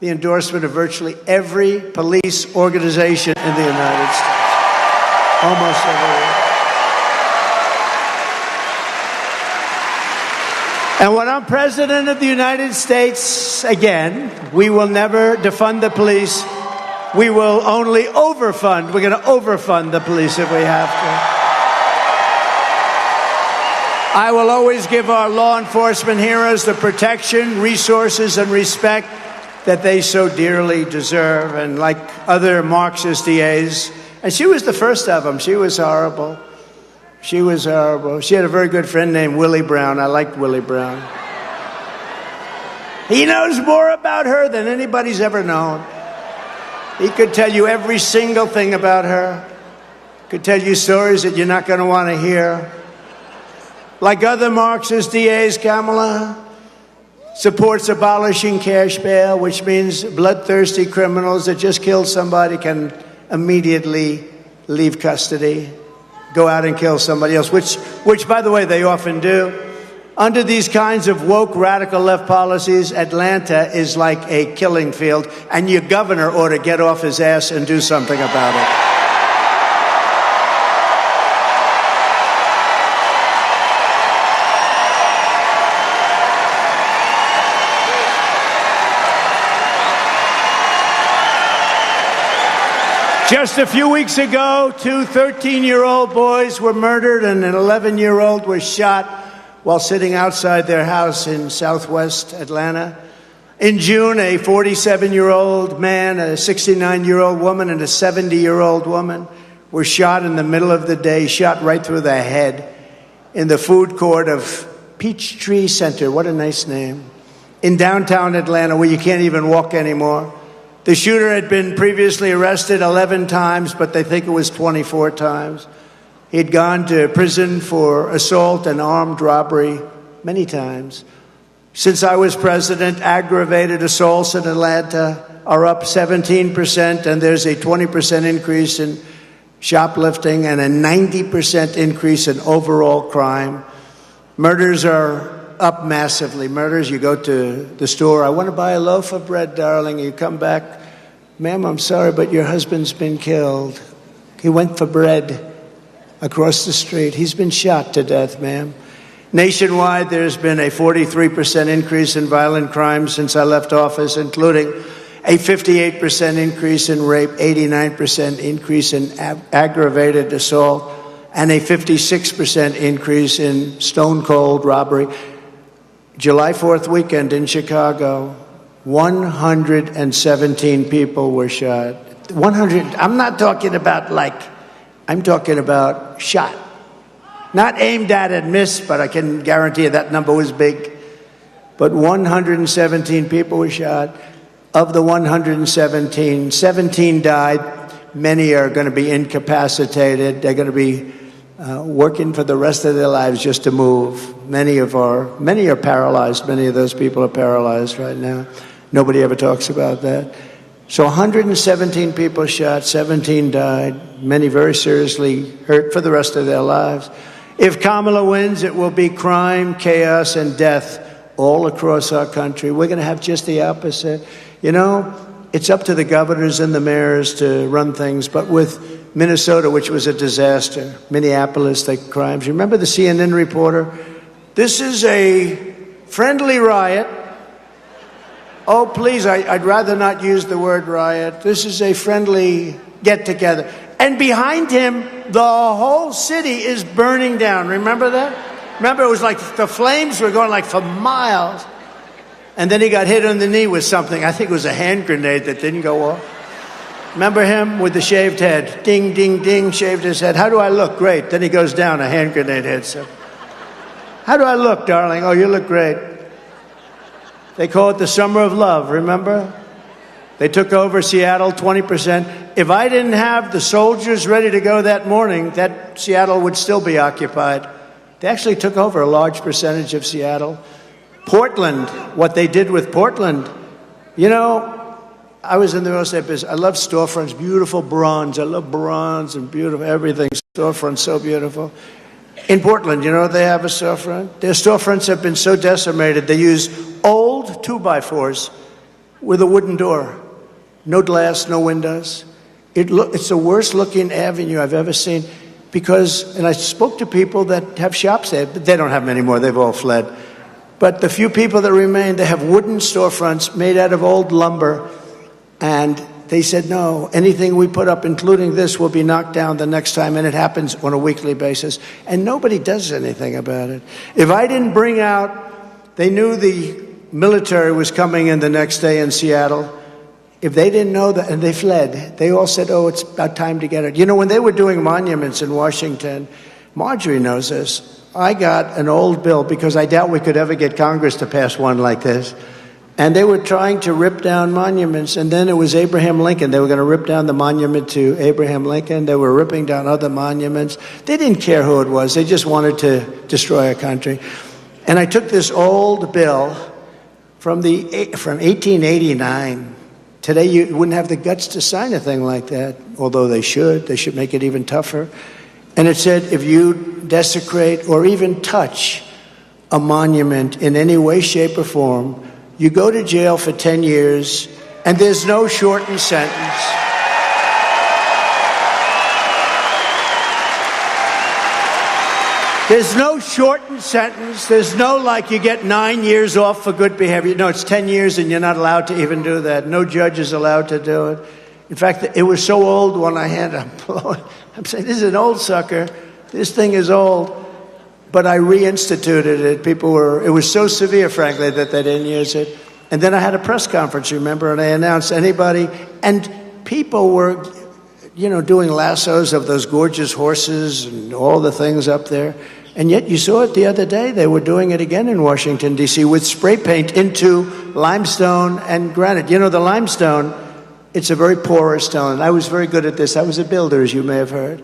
the endorsement of virtually every police organization in the United States. Almost every one. And when I'm president of the United States, again, we will never defund the police. We will only overfund. We're going to overfund the police if we have to. I will always give our law enforcement heroes the protection, resources, and respect that they so dearly deserve. And like other Marxist DAs, and she was the first of them, she was horrible. She was horrible. She had a very good friend named Willie Brown. I liked Willie Brown. He knows more about her than anybody's ever known. He could tell you every single thing about her. Could tell you stories that you're not going to want to hear. Like other Marxist DAs, Kamala supports abolishing cash bail, which means bloodthirsty criminals that just killed somebody can immediately leave custody, go out and kill somebody else, which, by the way, they often do. Under these kinds of woke, radical left policies, Atlanta is like a killing field, and your governor ought to get off his ass and do something about it. Just a few weeks ago, 2 13-year-old boys were murdered and an 11-year-old was shot while sitting outside their house in southwest Atlanta. In June, a 47-year-old man, a 69-year-old woman, and a 70-year-old woman were shot in the middle of the day, shot right through the head in the food court of Peachtree Center. What a nice name. In downtown Atlanta, where you can't even walk anymore. The shooter had been previously arrested 11 times, but they think it was 24 times. He'd gone to prison for assault and armed robbery many times. Since I was president, aggravated assaults in Atlanta are up 17%, and there's a 20% increase in shoplifting and a 90% increase in overall crime. Murders are up massively. Murders, you go to the store, I want to buy a loaf of bread, darling. You come back, ma'am, I'm sorry, but your husband's been killed. He went for bread across the street. He's been shot to death, ma'am. Nationwide, there's been a 43% increase in violent crimes since I left office, including a 58% increase in rape, 89% increase in aggravated assault, and a 56% increase in stone-cold robbery. July 4th weekend in Chicago, 117 people were shot. 100, I'm not talking about I'm talking about shot. Not aimed at and missed, but I can guarantee you that number was big. But 117 people were shot. Of the 117, 17 died. Many are going to be incapacitated. They're going to be working for the rest of their lives just to move. Many are paralyzed. Many of those people are paralyzed right now. Nobody ever talks about that. So 117 people shot, 17 died, many very seriously hurt for the rest of their lives. If Kamala wins, it will be crime, chaos, and death all across our country. We're going to have just the opposite. You know, it's up to the governors and the mayors to run things, but with Minnesota, which was a disaster, Minneapolis, the crimes. You remember the CNN reporter? This is a friendly riot Oh, please, I'd rather not use the word riot. This is a friendly get-together. And behind him, the whole city is burning down. Remember that? Remember, it was like the flames were going like for miles. And then he got hit on the knee with something. I think it was a hand grenade that didn't go off. Remember him with the shaved head? Ding, ding, ding, shaved his head. How do I look? Great. Then he goes down, a hand grenade hits him. How do I look, darling? Oh, you look great. They call it the summer of love, remember? They took over Seattle, 20%. If I didn't have the soldiers ready to go that morning, that Seattle would still be occupied. They actually took over a large percentage of Seattle. Portland, what they did with Portland, you know, I was in the real estate business. I love storefronts, beautiful bronze. I love bronze and beautiful everything. Storefronts, so beautiful. In Portland, you know they have a storefront? Their storefronts have been so decimated, they use old 2x4s with a wooden door. No glass, no windows. It's the worst looking avenue I've ever seen because, and I spoke to people that have shops there, but they don't have them anymore. They've all fled. But the few people that remain, they have wooden storefronts made out of old lumber. And they said, no, anything we put up, including this, will be knocked down the next time, and it happens on a weekly basis. And nobody does anything about it. If I didn't bring out, they knew the military was coming in the next day in Seattle. If they didn't know that, and they fled, they all said, oh, it's about time to get it. You know, when they were doing monuments in Washington, Marjorie knows this, I got an old bill, because I doubt we could ever get Congress to pass one like this. And they were trying to rip down monuments, and then it was Abraham Lincoln. They were going to rip down the monument to Abraham Lincoln. They were ripping down other monuments. They didn't care who it was. They just wanted to destroy a country. And I took this old bill from 1889. Today, you wouldn't have the guts to sign a thing like that, although they should. They should make it even tougher. And it said, if you desecrate or even touch a monument in any way, shape, or form, you go to jail for 10 years, and there's no shortened sentence. There's no shortened sentence. There's no, like, you get 9 years off for good behavior. No, it's 10 years, and you're not allowed to even do that. No judge is allowed to do it. In fact, it was so old when I had it. I'm saying, this is an old sucker. This thing is old. But I reinstituted it. It was so severe, frankly, that they didn't use it. And then I had a press conference, remember, and I announced anybody, and people were, you know, doing lassos of those gorgeous horses and all the things up there. And yet you saw it the other day. They were doing it again in Washington, D.C. with spray paint into limestone and granite. You know, the limestone, it's a very porous stone. I was very good at this. I was a builder, as you may have heard.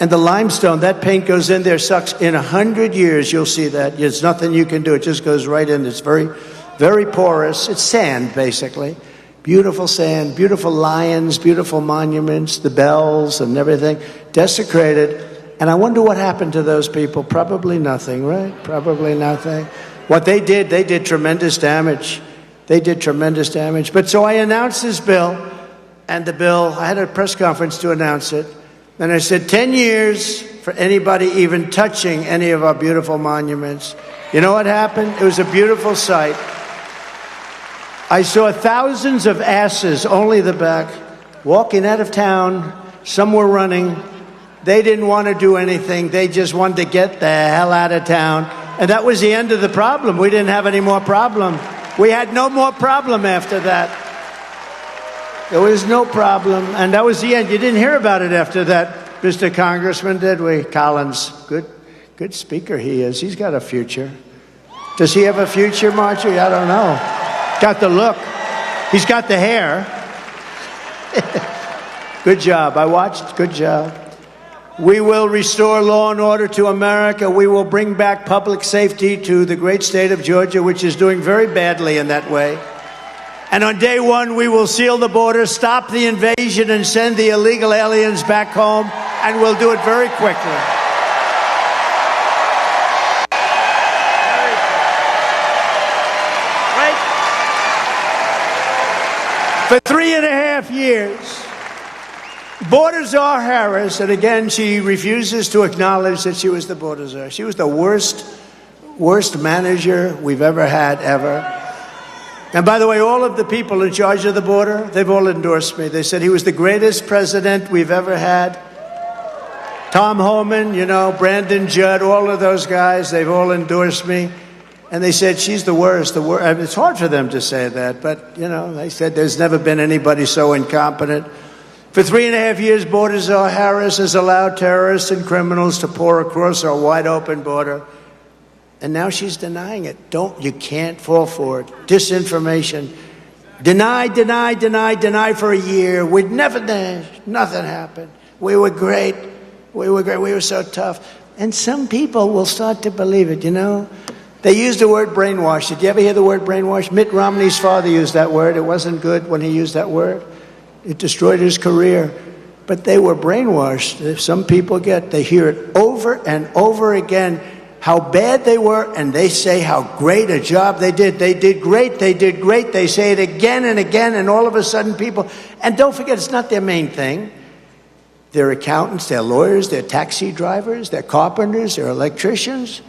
And the limestone, that paint goes in there, sucks. In 100 years, you'll see that. There's nothing you can do. It just goes right in. It's very, very porous. It's sand, basically. Beautiful sand, beautiful lions, beautiful monuments, the bells and everything. Desecrated. And I wonder what happened to those people. Probably nothing, right? Probably nothing. What they did tremendous damage. They did tremendous damage. But so I announced this bill, and the bill, I had a press conference to announce it. And I said, 10 years for anybody even touching any of our beautiful monuments. You know what happened? It was a beautiful sight. I saw thousands of asses, only the back, walking out of town. Some were running. They didn't want to do anything. They just wanted to get the hell out of town. And that was the end of the problem. We didn't have any more problem. We had no more problem after that. There was no problem, and that was the end. You didn't hear about it after that, Mr. Congressman, did we? Collins, good speaker he is. He's got a future. Does he have a future, Marjorie? I don't know. Got the look. He's got the hair. Good job. I watched. Good job. We will restore law and order to America. We will bring back public safety to the great state of Georgia, which is doing very badly in that way. And on day one, we will seal the border, stop the invasion, and send the illegal aliens back home, and we'll do it very quickly. Right? For 3.5 years, Border Czar Harris, and again, she refuses to acknowledge that she was the border czar. She was the worst manager we've ever had, ever. And by the way, all of the people in charge of the border, they've all endorsed me. They said he was the greatest president we've ever had. Tom Homan, you know, Brandon Judd, all of those guys, they've all endorsed me. And they said, she's the worst, the worst. I mean, it's hard for them to say that, but, you know, they said there's never been anybody so incompetent. For 3.5 years, Border Czar Harris has allowed terrorists and criminals to pour across our wide-open border. And now she's denying it. You can't fall for it. Disinformation. Deny for a year. We'd never done. Nothing happened. We were great. We were so tough. And some people will start to believe it, you know. They used the word brainwash. Did you ever hear the word brainwash? Mitt Romney's father used that word. It wasn't good when he used that word. It destroyed his career. But they were brainwashed. Some people they hear it over and over again, how bad they were, and they say how great a job they did. They did great. They say it again and again, and all of a sudden people, and don't forget, it's not their main thing. They're accountants, they're lawyers, they're taxi drivers, they're carpenters, they're electricians.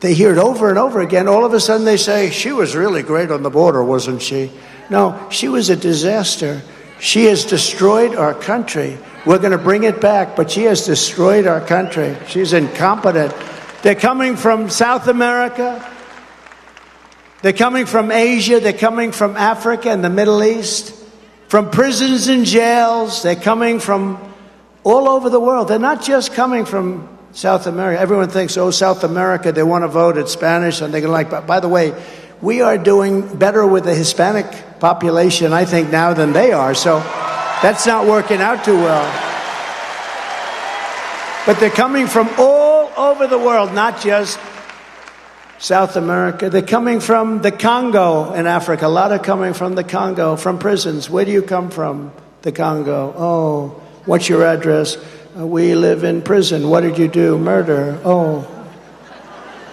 They hear it over and over again. All of a sudden they say, she was really great on the border, wasn't she? No, she was a disaster. She has destroyed our country. We're going to bring it back, but she has destroyed our country. She's incompetent. They're coming from South America. They're coming from Asia. They're coming from Africa and the Middle East, from prisons and jails. They're coming from all over the world. They're not just coming from South America. Everyone thinks, oh, South America, they want to vote. It's Spanish, and they're going to like. By the way, we are doing better with the Hispanic population, I think, now than they are. So that's not working out too well. But they're coming from all over the world, not just South America. They're coming from the Congo in Africa. A lot are coming from the Congo, from prisons. Where do you come from? The Congo. Oh, what's your address? We live in prison. What did you do? Murder. Oh,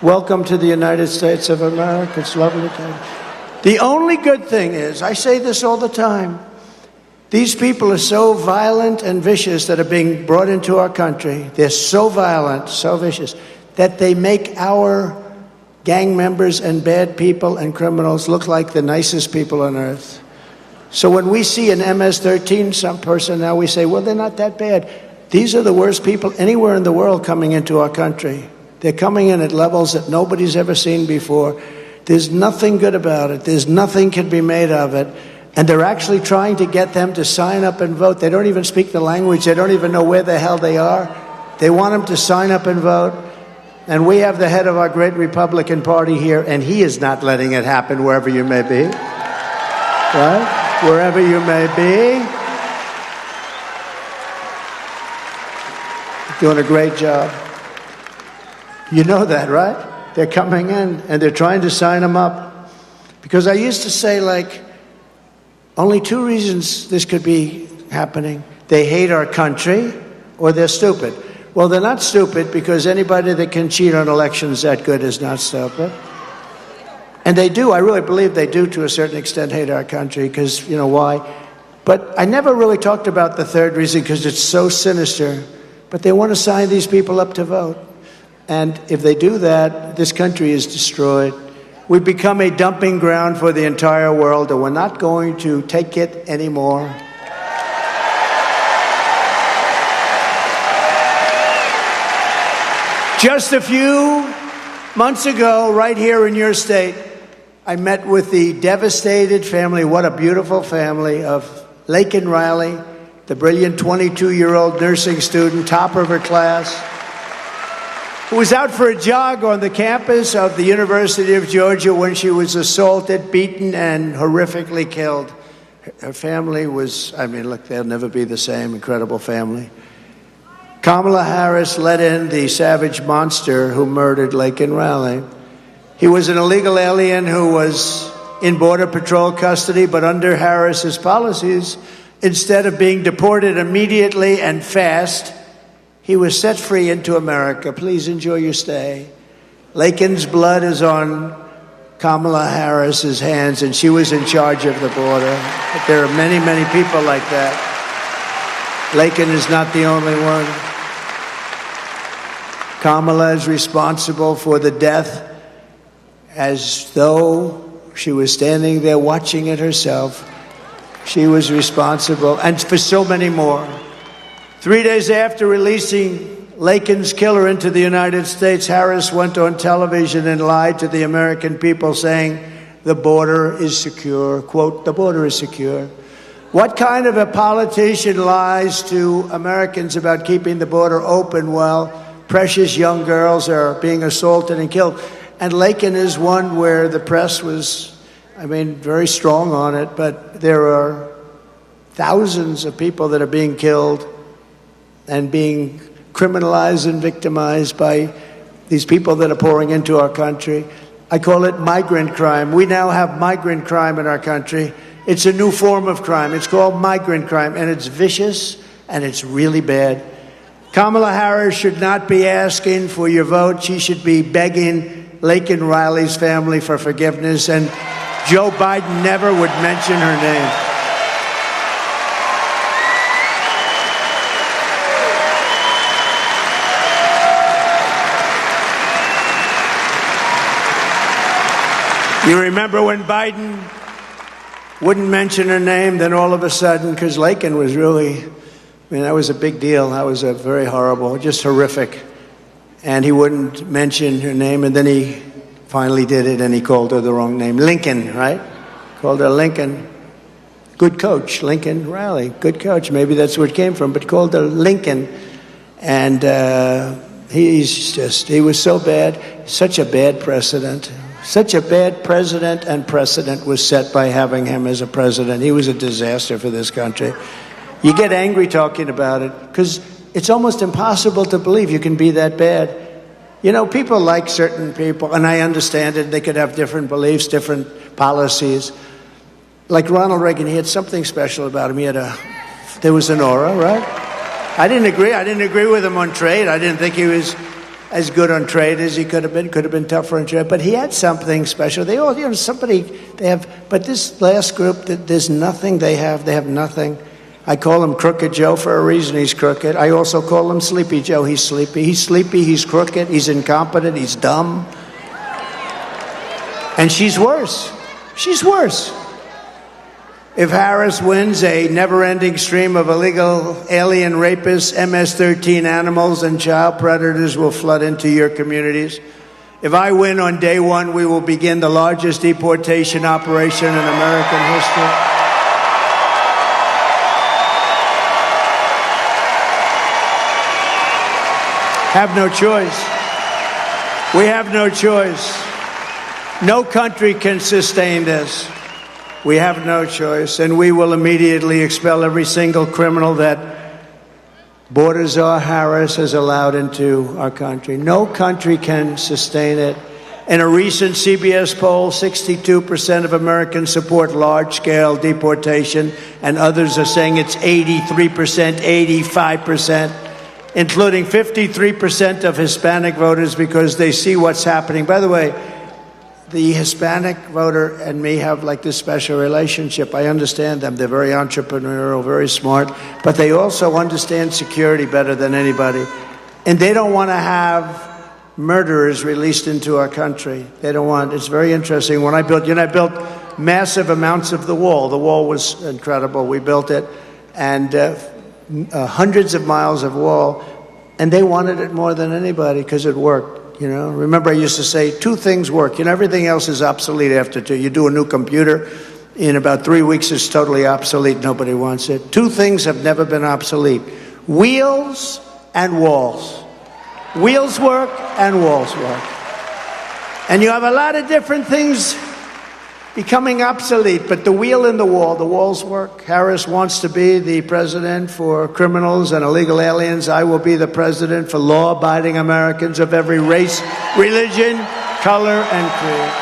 welcome to the United States of America. It's lovely to have you. The only good thing is, I say this all the time, these people are so violent and vicious that are being brought into our country. They're so violent, so vicious, that they make our gang members and bad people and criminals look like the nicest people on earth. So when we see an MS-13 some person now, we say, well, they're not that bad. These are the worst people anywhere in the world coming into our country. They're coming in at levels that nobody's ever seen before. There's nothing good about it. There's nothing can be made of it. And they're actually trying to get them to sign up and vote. They don't even speak the language. They don't even know where the hell they are. They want them to sign up and vote. And we have the head of our great Republican Party here, and he is not letting it happen wherever you may be. Right? Wherever you may be. Doing a great job. You know that, right? They're coming in, and they're trying to sign them up. Because I used to say, like, only two reasons this could be happening. They hate our country, or they're stupid. Well, they're not stupid, because anybody that can cheat on elections that good is not stupid. And they do, I really believe they do to a certain extent hate our country, because, you know why? But I never really talked about the third reason, because it's so sinister. But they want to sign these people up to vote. And if they do that, this country is destroyed. We've become a dumping ground for the entire world, and we're not going to take it anymore. Just a few months ago, right here in your state, I met with the devastated family, what a beautiful family, of Laken Riley, the brilliant 22-year-old nursing student, top of her class, who was out for a jog on the campus of the University of Georgia when she was assaulted, beaten, and horrifically killed. Her family was, I mean, look, they'll never be the same, incredible family. Kamala Harris let in the savage monster who murdered Laken Riley. He was an illegal alien who was in Border Patrol custody, but under Harris's policies, instead of being deported immediately and fast, he was set free into America. Please enjoy your stay. Laken's blood is on Kamala Harris's hands, and she was in charge of the border. But there are many, many people like that. Laken is not the only one. Kamala is responsible for the death, as though She was standing there watching it herself. She was responsible, and for so many more. 3 days after releasing Laken's killer into the United States, Harris went on television and lied to the American people, saying the border is secure. Quote, the border is secure. What kind of a politician lies to Americans about keeping the border open while precious young girls are being assaulted and killed? And Laken is one where the press was, very strong on it, but there are thousands of people that are being killed and being criminalized and victimized by these people that are pouring into our country. I call it migrant crime. We now have migrant crime in our country. It's a new form of crime. It's called migrant crime, and it's vicious, and it's really bad. Kamala Harris should not be asking for your vote. She should be begging Laken Riley's family for forgiveness, and Joe Biden never would mention her name. You remember when Biden wouldn't mention her name, then all of a sudden, because Laken was really, that was a big deal. That was a very horrible, just horrific. And he wouldn't mention her name, and then he finally did it, and he called her the wrong name. Lincoln, right? Called her Lincoln. Good coach, Lincoln Riley. Good coach. Maybe that's where it came from, but called her Lincoln. And he was so bad, such a bad precedent. Such a bad president, and precedent was set by having him as a president. He was a disaster for this country. You get angry talking about it because it's almost impossible to believe you can be that bad. People like certain people, and I understand it. They could have different beliefs, different policies. Like Ronald Reagan, he had something special about him. There was an aura, right? I didn't agree with him on trade. I didn't think he was as good on trade as he could have been tougher on trade, but he had something special. They all, but this last group, there's nothing they have nothing. I call him Crooked Joe for a reason. He's crooked. I also call him Sleepy Joe. He's sleepy, he's crooked, he's incompetent, he's dumb. And she's worse. If Harris wins, a never-ending stream of illegal alien rapists, MS-13 animals, and child predators will flood into your communities. If I win on day one, we will begin the largest deportation operation in American history. Have no choice. We have no choice. No country can sustain this. We have no choice, and we will immediately expel every single criminal that Baltazar Harris has allowed into our country. No country can sustain it. In a recent CBS poll, 62% of Americans support large-scale deportation, and others are saying it's 83%, 85%, including 53% of Hispanic voters because they see what's happening. By the way, the Hispanic voter and me have this special relationship. I understand them. They're very entrepreneurial, very smart, but they also understand security better than anybody. And they don't want to have murderers released into our country. It's very interesting. When I built massive amounts of the wall. The wall was incredible. We built it, and hundreds of miles of wall, and they wanted it more than anybody because it worked. Remember I used to say 2 things work. Everything else is obsolete after 2. You do a new computer, in about 3 weeks it's totally obsolete. Nobody wants it. 2 things have never been obsolete: wheels and walls. Wheels work and walls work. And you have a lot of different things becoming obsolete, but the wheel and the walls work. Harris wants to be the president for criminals and illegal aliens. I will be the president for law-abiding Americans of every race, religion, color, and creed.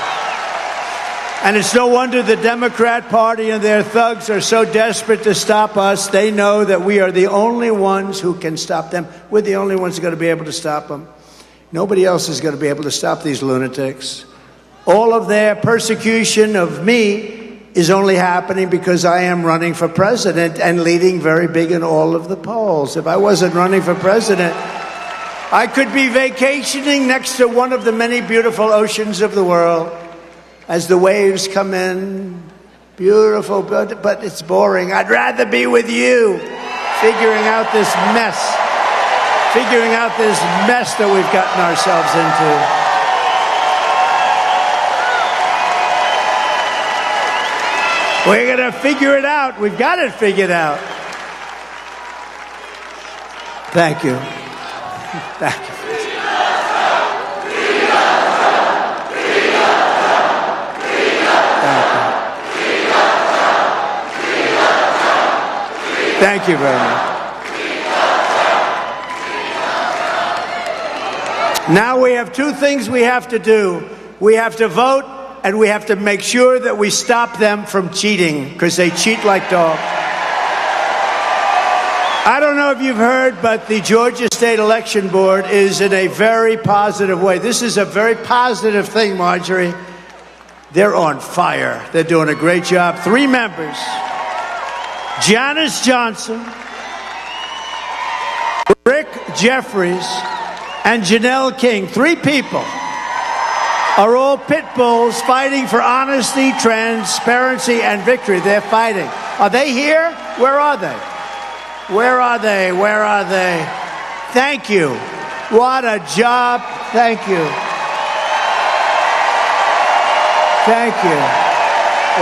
And it's no wonder the Democrat Party and their thugs are so desperate to stop us. They know that we are the only ones who can stop them. We're the only ones who are going to be able to stop them. Nobody else is going to be able to stop these lunatics. All of their persecution of me is only happening because I am running for president and leading very big in all of the polls. If I wasn't running for president, I could be vacationing next to one of the many beautiful oceans of the world. as the waves come in. Beautiful, but it's boring. I'd rather be with you, figuring out this mess that we've gotten ourselves into. We're going to figure it out. We've got it figured out. Thank you. Thank you. Thank you very much. Now we have two things we have to do. We have to vote, and we have to make sure that we stop them from cheating, because they cheat like dogs. I don't know if you've heard, but the Georgia State Election Board is in a very positive way. This is a very positive thing, Marjorie. They're on fire. They're doing a great job. 3 members. Janice Johnson, Rick Jeffries, and Janelle King. 3 people are all pit bulls fighting for honesty, transparency, and victory. They're fighting. Are they here? Where are they? Where are they? Where are they? Thank you. What a job. Thank you. Thank you.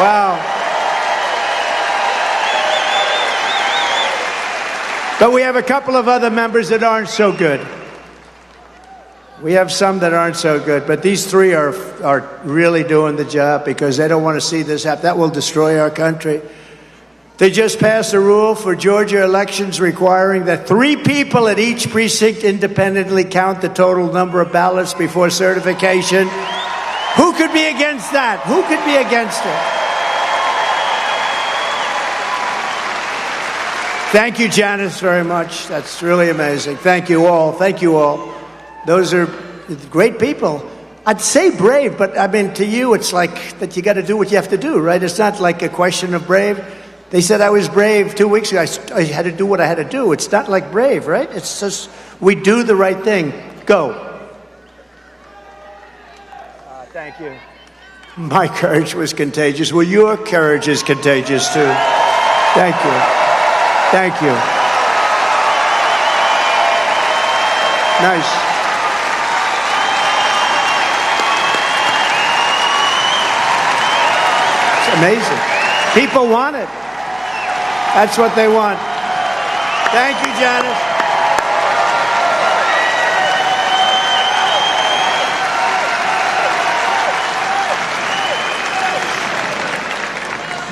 Wow. But we have a couple of other members that aren't so good. We have some that aren't so good, but these 3 are really doing the job because they don't want to see this happen. That will destroy our country. They just passed a rule for Georgia elections requiring that 3 people at each precinct independently count the total number of ballots before certification. Who could be against that? Who could be against it? Thank you, Janice, very much. That's really amazing. Thank you all. Thank you all. Those are great people. I'd say brave, but I mean, to you, it's like that you got to do what you have to do, right? It's not like a question of brave. They said I was brave 2 weeks ago. I had to do what I had to do. It's not like brave, right? It's just we do the right thing. Go. Thank you. My courage was contagious. Well, your courage is contagious, too. Thank you. Thank you. Nice. It's amazing. People want it. That's what they want. Thank you, Janice.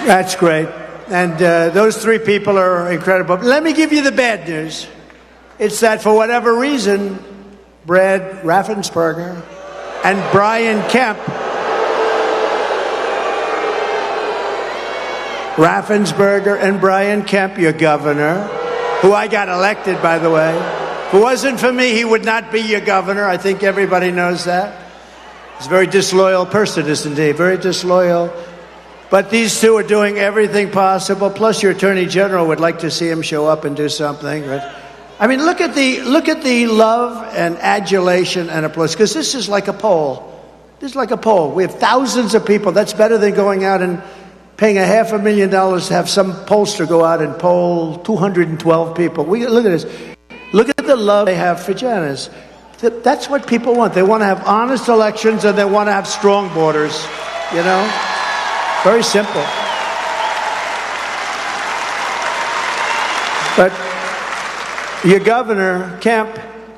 That's great. And those 3 people are incredible. Let me give you the bad news. It's that for whatever reason, Brad Raffensperger and Brian Kemp, your governor, who I got elected, by the way. If it wasn't for me, he would not be your governor. I think everybody knows that. He's a very disloyal person, isn't he? Very disloyal. But these 2 are doing everything possible. Plus, your attorney general would like to see him show up and do something. Right? I mean, look at the love and adulation and applause. Because this is like a poll. This is like a poll. We have thousands of people. That's better than going out and paying $500,000 to have some pollster go out and poll 212 people. Look at this. Look at the love they have for Janice. That's what people want. They want to have honest elections and they want to have strong borders. You know? Very simple. But your governor, Kemp,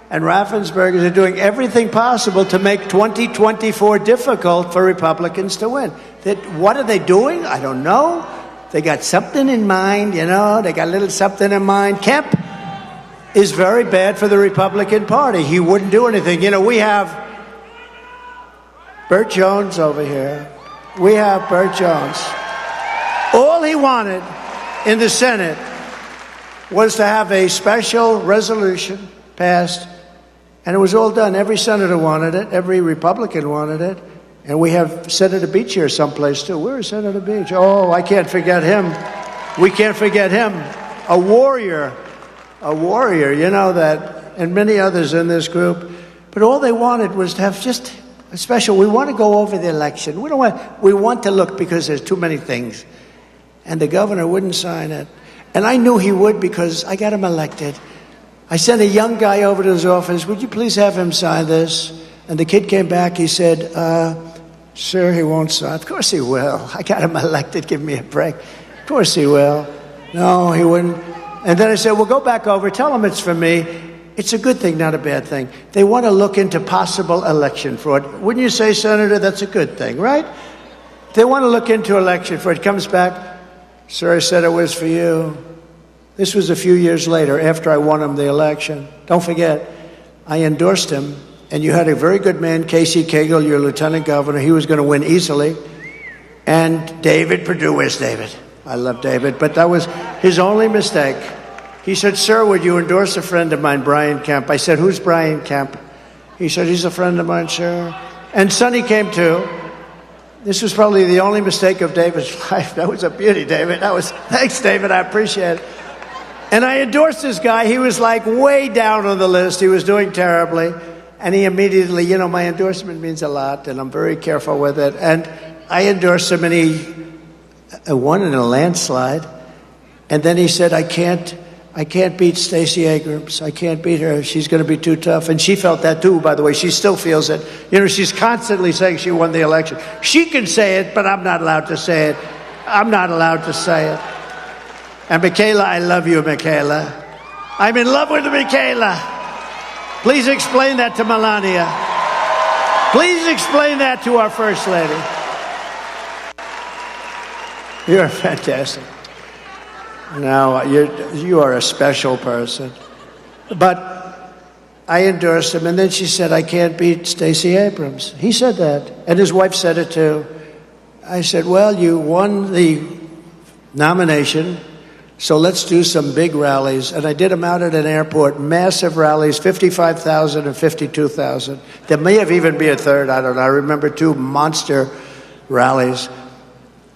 and Raffensperger are doing everything possible to make 2024 difficult for Republicans to win. What are they doing? I don't know. They got something in mind, you know. They got a little something in mind. Kemp is very bad for the Republican Party. He wouldn't do anything. You know, we have Burt Jones over here. We have Burt Jones. All he wanted in the Senate was to have a special resolution passed, and it was all done. Every senator wanted it. Every Republican wanted it. And we have Senator Beach here someplace, too. Where is Senator Beach? Oh, I can't forget him. We can't forget him. A warrior, you know that, and many others in this group. But all they wanted was to have just special. We want to go over the election. We want to look because there's too many things. And the governor wouldn't sign it. And I knew he would because I got him elected. I sent a young guy over to his office. Would you please have him sign this? And the kid came back. He said, sir, he won't sign. Of course he will. I got him elected. Give me a break. Of course he will. No, he wouldn't. And then I said, well, go back over. Tell him it's for me. It's a good thing, not a bad thing. They want to look into possible election fraud. Wouldn't you say, Senator, that's a good thing, right? They want to look into election fraud. It comes back, sir, I said it was for you. This was a few years later after I won him the election. Don't forget, I endorsed him, and you had a very good man, Casey Cagle, your lieutenant governor. He was going to win easily. And David Perdue, where's David? I love David, but that was his only mistake. He said, sir, would you endorse a friend of mine, Brian Kemp? I said, who's Brian Kemp? He said, he's a friend of mine, sir. And Sonny came too. This was probably the only mistake of David's life. That was a beauty, David. Thanks, David. I appreciate it. And I endorsed this guy. He was like way down on the list. He was doing terribly. And he immediately, my endorsement means a lot, and I'm very careful with it. And I endorsed him, and he won in a landslide. And then he said, I can't beat Stacey Abrams. I can't beat her. She's going to be too tough. And she felt that too, by the way. She still feels it. She's constantly saying she won the election. She can say it, but I'm not allowed to say it. I'm not allowed to say it. And Michaela, I love you, Michaela. I'm in love with Michaela. Please explain that to Melania. Please explain that to our First Lady. You're fantastic. Now, you are a special person. But I endorsed him, and then she said, I can't beat Stacey Abrams. He said that, and his wife said it too. I said, well, you won the nomination, so let's do some big rallies. And I did them out at an airport, massive rallies, 55,000 and 52,000. There may have even been a third, I don't know. I remember 2 monster rallies.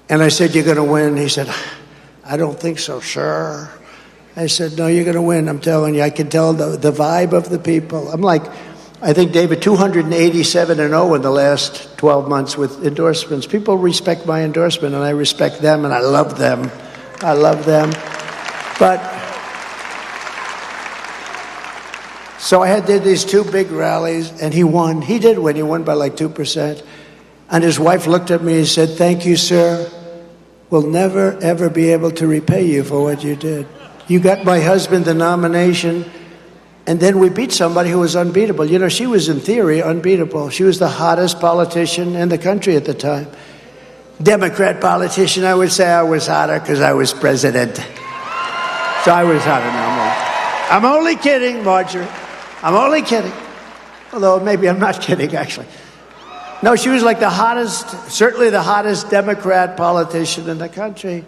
And I said, you're going to win. He said, I don't think so, sir. I said, no, you're going to win. I'm telling you. I can tell the vibe of the people. I'm like, I think, David, 287-0 in the last 12 months with endorsements. People respect my endorsement, and I respect them, and I love them. I love them. But so I did these 2 big rallies, and he won. He did win. He won by like 2%. And his wife looked at me and said, thank you, sir. We'll never, ever be able to repay you for what you did. You got my husband the nomination, and then we beat somebody who was unbeatable. She was, in theory, unbeatable. She was the hottest politician in the country at the time. Democrat politician, I would say I was hotter because I was president. So I was hotter now. I'm only kidding, Marjorie. I'm only kidding. Although maybe I'm not kidding, actually. No, she was like the hottest, certainly the hottest Democrat politician in the country.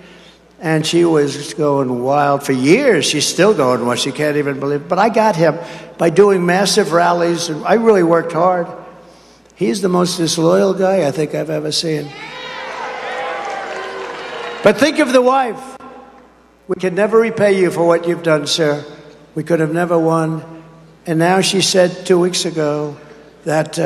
And she was going wild for years. She's still going wild. She can't even believe it. But I got him by doing massive rallies. And I really worked hard. He's the most disloyal guy I think I've ever seen. But think of the wife. We can never repay you for what you've done, sir. We could have never won. And now she said 2 weeks ago that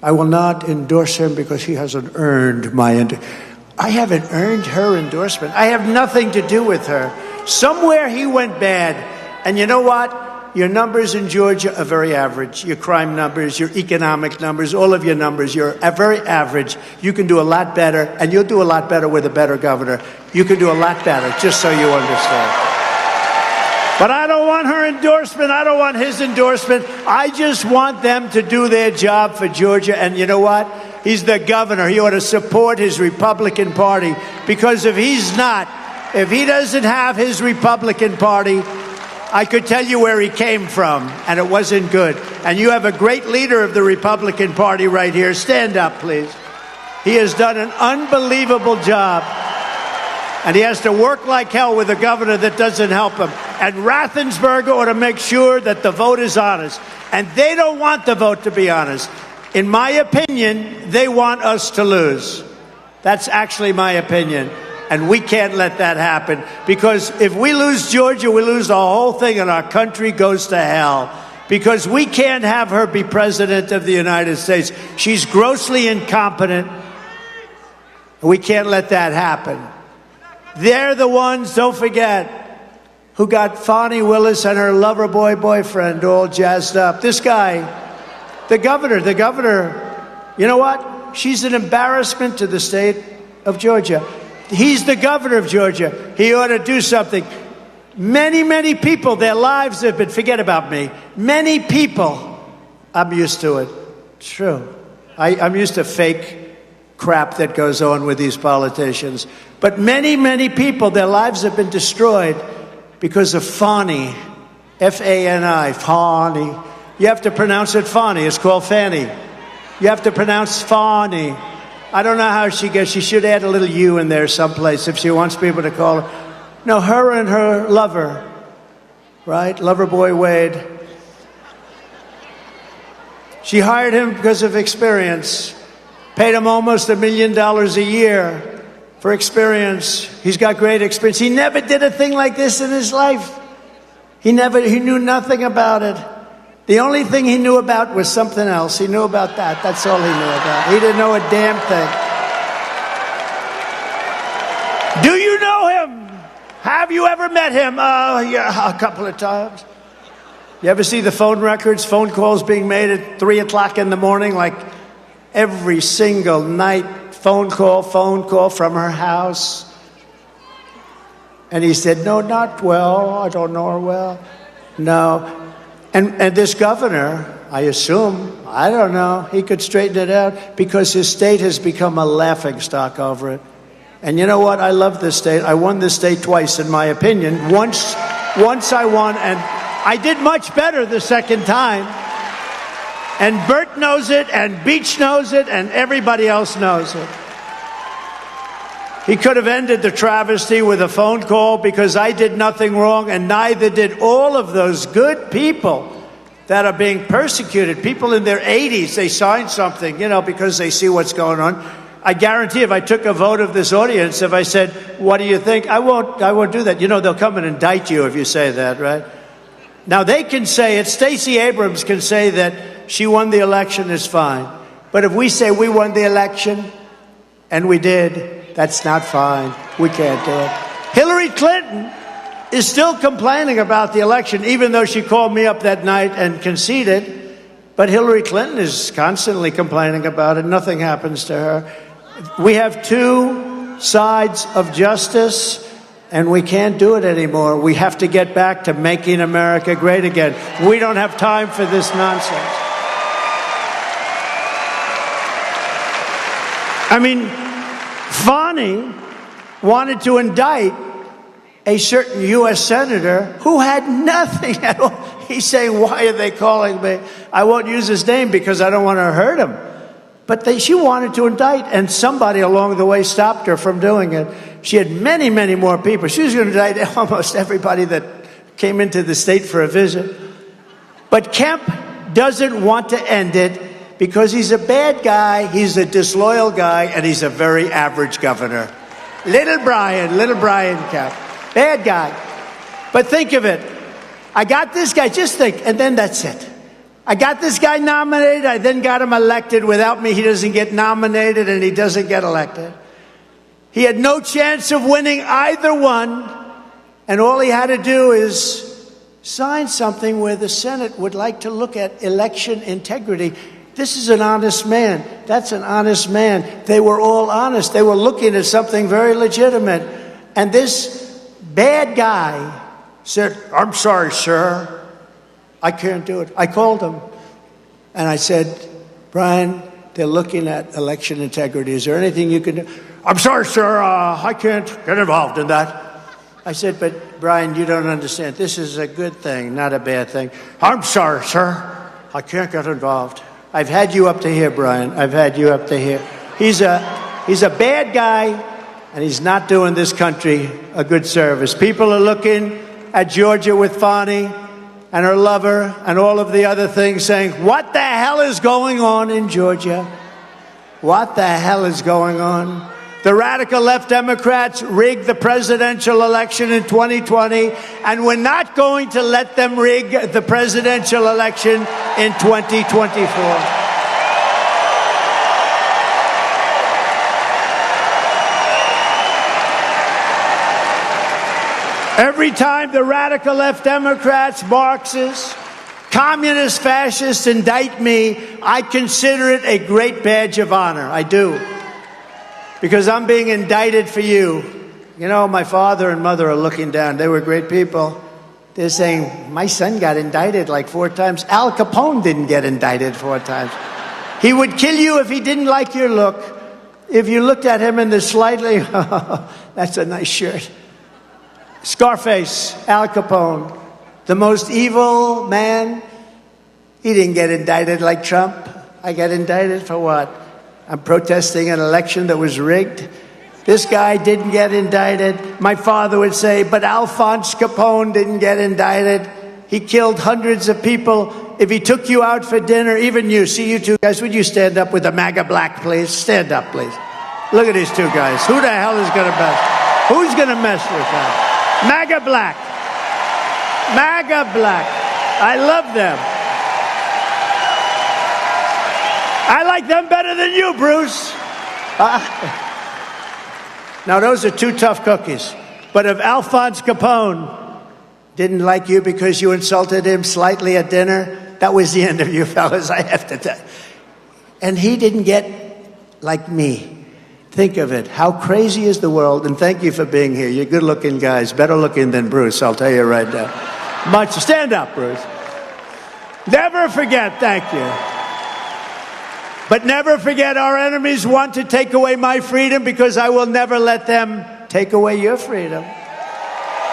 I will not endorse him because he hasn't earned my endorsement. I haven't earned her endorsement. I have nothing to do with her. Somewhere he went bad. And you know what? Your numbers in Georgia are very average. Your crime numbers, your economic numbers, all of your numbers, you're very average. You can do a lot better, and you'll do a lot better with a better governor. You can do a lot better, just so you understand. But I don't want her endorsement. I don't want his endorsement. I just want them to do their job for Georgia. And you know what? He's the governor. He ought to support his Republican Party, because if he doesn't have his Republican Party, I could tell you where he came from, and it wasn't good. And you have a great leader of the Republican Party right here. Stand up, please. He has done an unbelievable job. And he has to work like hell with a governor that doesn't help him. And Raffensperger ought to make sure that the vote is honest. And they don't want the vote to be honest. In my opinion, they want us to lose. That's actually my opinion. And we can't let that happen. Because if we lose Georgia, we lose the whole thing and our country goes to hell. because we can't have her be president of the United States. She's grossly incompetent. We can't let that happen. They're the ones, don't forget, who got Fonnie Willis and her lover boy boyfriend all jazzed up. This guy, the governor, you know what? She's an embarrassment to the state of Georgia. He's the governor of Georgia. He ought to do something. Many, many people, their lives have been, forget about me, many people, I'm used to it. It's true. I'm used to fake crap that goes on with these politicians. But many, many people, their lives have been destroyed because of Fonnie, F-A-N-I, Fonnie. You have to pronounce it Fonnie. It's called Fanny. You have to pronounce Fonnie. I don't know how she gets, she should add a little U in there someplace if she wants people to call her. No, her and her lover, right? Lover boy Wade. She hired him because of experience. Paid him almost $1 million a year for experience. He's got great experience. He never did a thing like this in his life. He knew nothing about it. The only thing he knew about was something else. He knew about that. That's all he knew about. He didn't know a damn thing. Do you know him? Have you ever met him? Yeah, a couple of times. You ever see the phone records, phone calls being made at 3 o'clock in the morning, like every single night, phone call from her house? And he said, no, not well. I don't know her well. No. And this governor, I assume, I don't know, he could straighten it out because his state has become a laughingstock over it. And you know what? I love this state. I won this state twice, in my opinion. Once I won, and I did much better the second time. And Bert knows it, and Beach knows it, and everybody else knows it. He could have ended the travesty with a phone call because I did nothing wrong, and neither did all of those good people that are being persecuted. People in their 80s, they signed something, because they see what's going on. I guarantee if I took a vote of this audience, if I said, what do you think? I won't do that. They'll come and indict you if you say that, right? Now, they can say it. Stacey Abrams can say that she won the election, is fine. But if we say we won the election, and we did, that's not fine. We can't do it. Hillary Clinton is still complaining about the election, even though she called me up that night and conceded. But Hillary Clinton is constantly complaining about it. Nothing happens to her. We have two sides of justice, and we can't do it anymore. We have to get back to making America great again. We don't have time for this nonsense. I mean, Fonnie wanted to indict a certain U.S. senator who had nothing at all. He's saying, why are they calling me? I won't use his name because I don't want to hurt him. But she wanted to indict, and somebody along the way stopped her from doing it. She had many, many more people. She was going to indict almost everybody that came into the state for a visit. But Kemp doesn't want to end it because he's a bad guy, he's a disloyal guy, and he's a very average governor. Little Brian Kemp. Bad guy. But think of it. I got this guy, just think, and then that's it. I got this guy nominated, I then got him elected. Without me, he doesn't get nominated and he doesn't get elected. He had no chance of winning either one, and all he had to do is sign something where the Senate would like to look at election integrity. This is an honest man. That's an honest man. They were all honest. They were looking at something very legitimate. And this bad guy said, I'm sorry, sir. I can't do it. I called him. And I said, Brian, they're looking at election integrity. Is there anything you can do? I'm sorry, sir. I can't get involved in that. I said, but Brian, you don't understand. This is a good thing, not a bad thing. I'm sorry, sir. I can't get involved. I've had you up to here, Brian. I've had you up to here. He's a bad guy, and he's not doing this country a good service. People are looking at Georgia with Fonnie and her lover and all of the other things, saying, what the hell is going on in Georgia? What the hell is going on? The radical left Democrats rigged the presidential election in 2020, and we're not going to let them rig the presidential election in 2024. Every time the radical left Democrats, Marxists, communist fascists indict me, I consider it a great badge of honor. I do. Because I'm being indicted for you. You know, my father and mother are looking down. They were great people. They're saying, my son got indicted like 4 times. Al Capone didn't get indicted 4 times. He would kill you if he didn't like your look. If you looked at him in the slightly, that's a nice shirt. Scarface, Al Capone, the most evil man. He didn't get indicted like Trump. I got indicted for what? I'm protesting an election that was rigged. This guy didn't get indicted. My father would say, but Alphonse Capone didn't get indicted. He killed hundreds of people. If he took you out for dinner, even you, see you two guys, would you stand up with the MAGA black, please? Stand up, please. Look at these 2 guys. Who the hell is going to mess? Who's going to mess with that? MAGA black. MAGA black. I love them. I like them better than you, Bruce. Now, those are 2 tough cookies. But if Alphonse Capone didn't like you because you insulted him slightly at dinner, that was the end of you fellas, I have to tell you. And he didn't get like me. Think of it. How crazy is the world? And thank you for being here. You're good-looking guys. Better looking than Bruce, I'll tell you right now. Much. Stand up, Bruce. Never forget, thank you. But never forget, our enemies want to take away my freedom because I will never let them take away your freedom.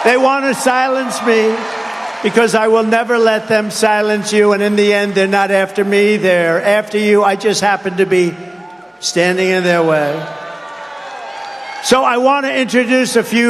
They want to silence me because I will never let them silence you. And in the end, they're not after me. They're after you. I just happen to be standing in their way. So I want to introduce a few